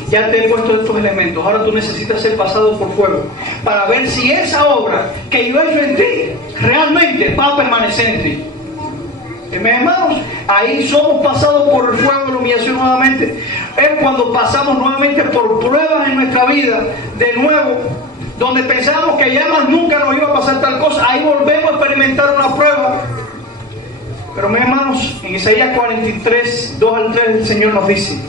ya te he puesto estos elementos, ahora tú necesitas ser pasado por fuego para ver si esa obra que yo he hecho en ti realmente va a permanecer en ti. Mis hermanos, ahí somos pasados por el fuego de la humillación nuevamente. Es cuando pasamos nuevamente por pruebas en nuestra vida, de nuevo, donde pensábamos que ya más nunca nos iba a pasar tal cosa. Ahí volvemos a experimentar una prueba. Pero mis hermanos, en Isaías 43, 2 al 3, el Señor nos dice,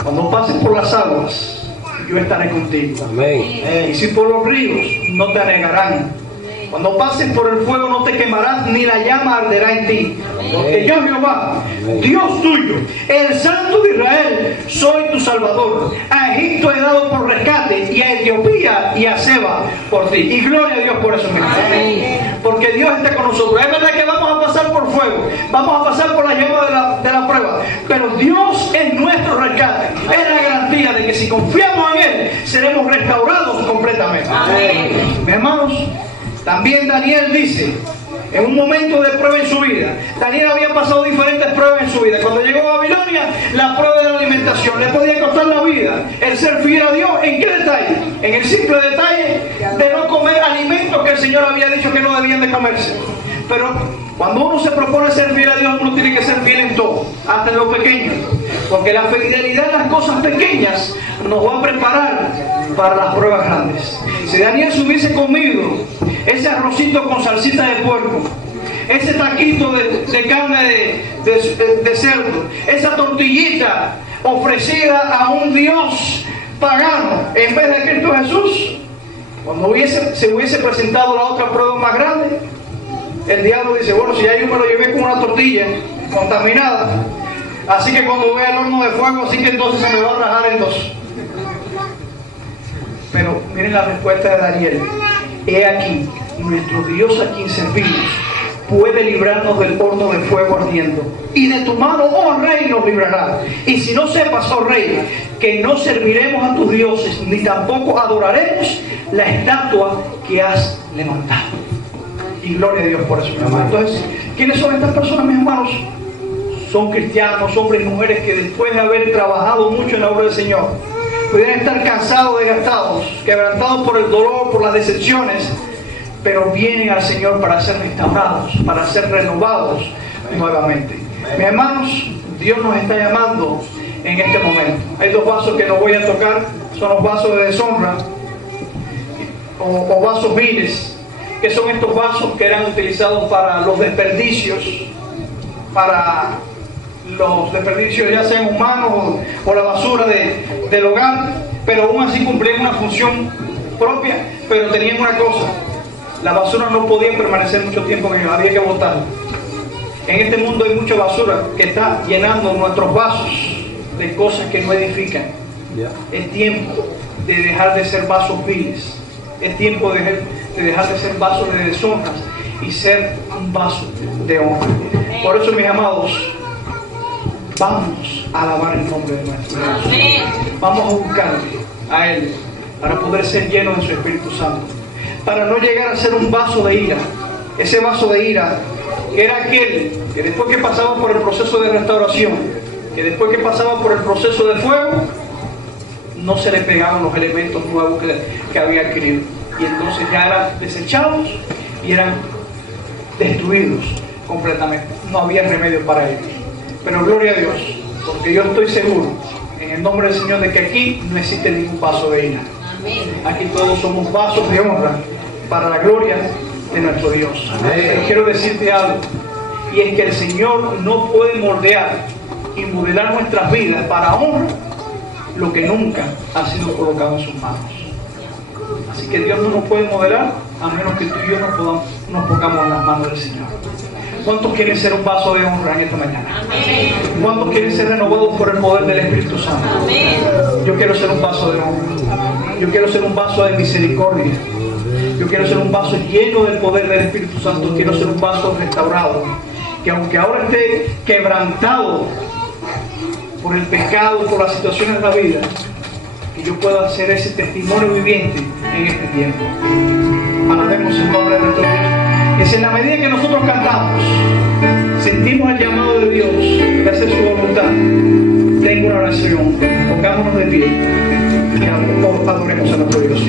cuando pases por las aguas, yo estaré contigo. Amén. Y si por los ríos, no te anegarán. Cuando pases por el fuego, no te quemarás, ni la llama arderá en ti. Porque yo, Jehová, Dios tuyo, el Santo de Israel, soy tu Salvador. A Egipto he dado por rescate, y a Etiopía y a Seba por ti. Y gloria a Dios por eso mismo. Porque Dios está con nosotros. Es verdad que vamos a pasar por fuego, vamos a pasar por la llama de la prueba, pero Dios es nuestro rescate. Es la garantía de que si confiamos en Él, seremos restaurados completamente. Mis hermanos, también Daniel dice, en un momento de prueba en su vida, Daniel había pasado diferentes pruebas en su vida. Cuando llegó a Babilonia, la prueba de la alimentación, le podía costar la vida el ser fiel a Dios. ¿En qué detalle? En el simple detalle de no comer alimentos que el Señor había dicho que no debían de comerse. Pero cuando uno se propone ser fiel a Dios, uno tiene que ser fiel en todo, hasta en lo pequeño, porque la fidelidad en las cosas pequeñas nos va a preparar para las pruebas grandes. Si Daniel se hubiese comido ese arrocito con salsita de puerco, ese taquito de carne de cerdo, esa tortillita ofrecida a un Dios pagano en vez de Cristo Jesús, cuando se hubiese presentado la otra prueba más grande, el diablo dice, bueno, si ya yo me lo llevé con una tortilla contaminada, así que cuando vea el horno de fuego, así que entonces se me va a rajar en dos. Pero miren la respuesta de Daniel. He aquí, nuestro Dios a quien servimos puede librarnos del horno de fuego ardiendo, y de tu mano, oh rey, nos librará. Y si no sepas, oh rey, que no serviremos a tus dioses, ni tampoco adoraremos la estatua que has levantado. Y gloria a Dios por eso, mi hermano. Entonces, ¿quiénes son estas personas, mis hermanos? Son cristianos, hombres y mujeres que después de haber trabajado mucho en la obra del Señor, pudieran estar cansados, desgastados, quebrantados por el dolor, por las decepciones, pero vienen al Señor para ser restaurados, para ser renovados nuevamente. Mis hermanos, Dios nos está llamando en este momento. Hay dos vasos que no voy a tocar, son los vasos de deshonra o vasos viles, que son estos vasos que eran utilizados para los desperdicios, ya sean humanos o la basura del hogar, pero aún así cumplían una función propia, pero tenían una cosa: la basura no podía permanecer mucho tiempo en ellos, había que botarla. En este mundo hay mucha basura que está llenando nuestros vasos de cosas que no edifican. Es tiempo de dejar de ser vasos viles, es tiempo de dejar de ser vasos de deshonras y ser un vaso de honra. Por eso, mis amados, vamos a alabar el nombre de nuestro Dios. Vamos a buscarle a Él para poder ser llenos de su Espíritu Santo, para no llegar a ser un vaso de ira. Ese vaso de ira que era aquel que después que pasaba por el proceso de restauración, que después que pasaba por el proceso de fuego, no se le pegaban los elementos nuevos que había adquirido, y entonces ya eran desechados y eran destruidos completamente. No había remedio para ellos. Pero gloria a Dios, porque yo estoy seguro en el nombre del Señor de que aquí no existe ningún vaso de ira. Aquí todos somos vasos de honra para la gloria de nuestro Dios. Pero quiero decirte algo, y es que el Señor no puede moldear y modelar nuestras vidas para honra lo que nunca ha sido colocado en sus manos. Así que Dios no nos puede modelar a menos que tú y yo nos pongamos en las manos del Señor. ¿Cuántos quieren ser un vaso de honra en esta mañana? ¿Cuántos quieren ser renovados por el poder del Espíritu Santo? Yo quiero ser un vaso de honra. Yo quiero ser un vaso de misericordia. Yo quiero ser un vaso lleno del poder del Espíritu Santo. Quiero ser un vaso restaurado. Que aunque ahora esté quebrantado por el pecado, por las situaciones de la vida, que yo pueda hacer ese testimonio viviente en este tiempo. Alabemos el nombre de nuestro Dios. Que si en la medida que nosotros cantamos, sentimos el llamado de Dios de hacer su voluntad, tengo una oración. Pongámonos de pie y adoremos a nuestro Dios.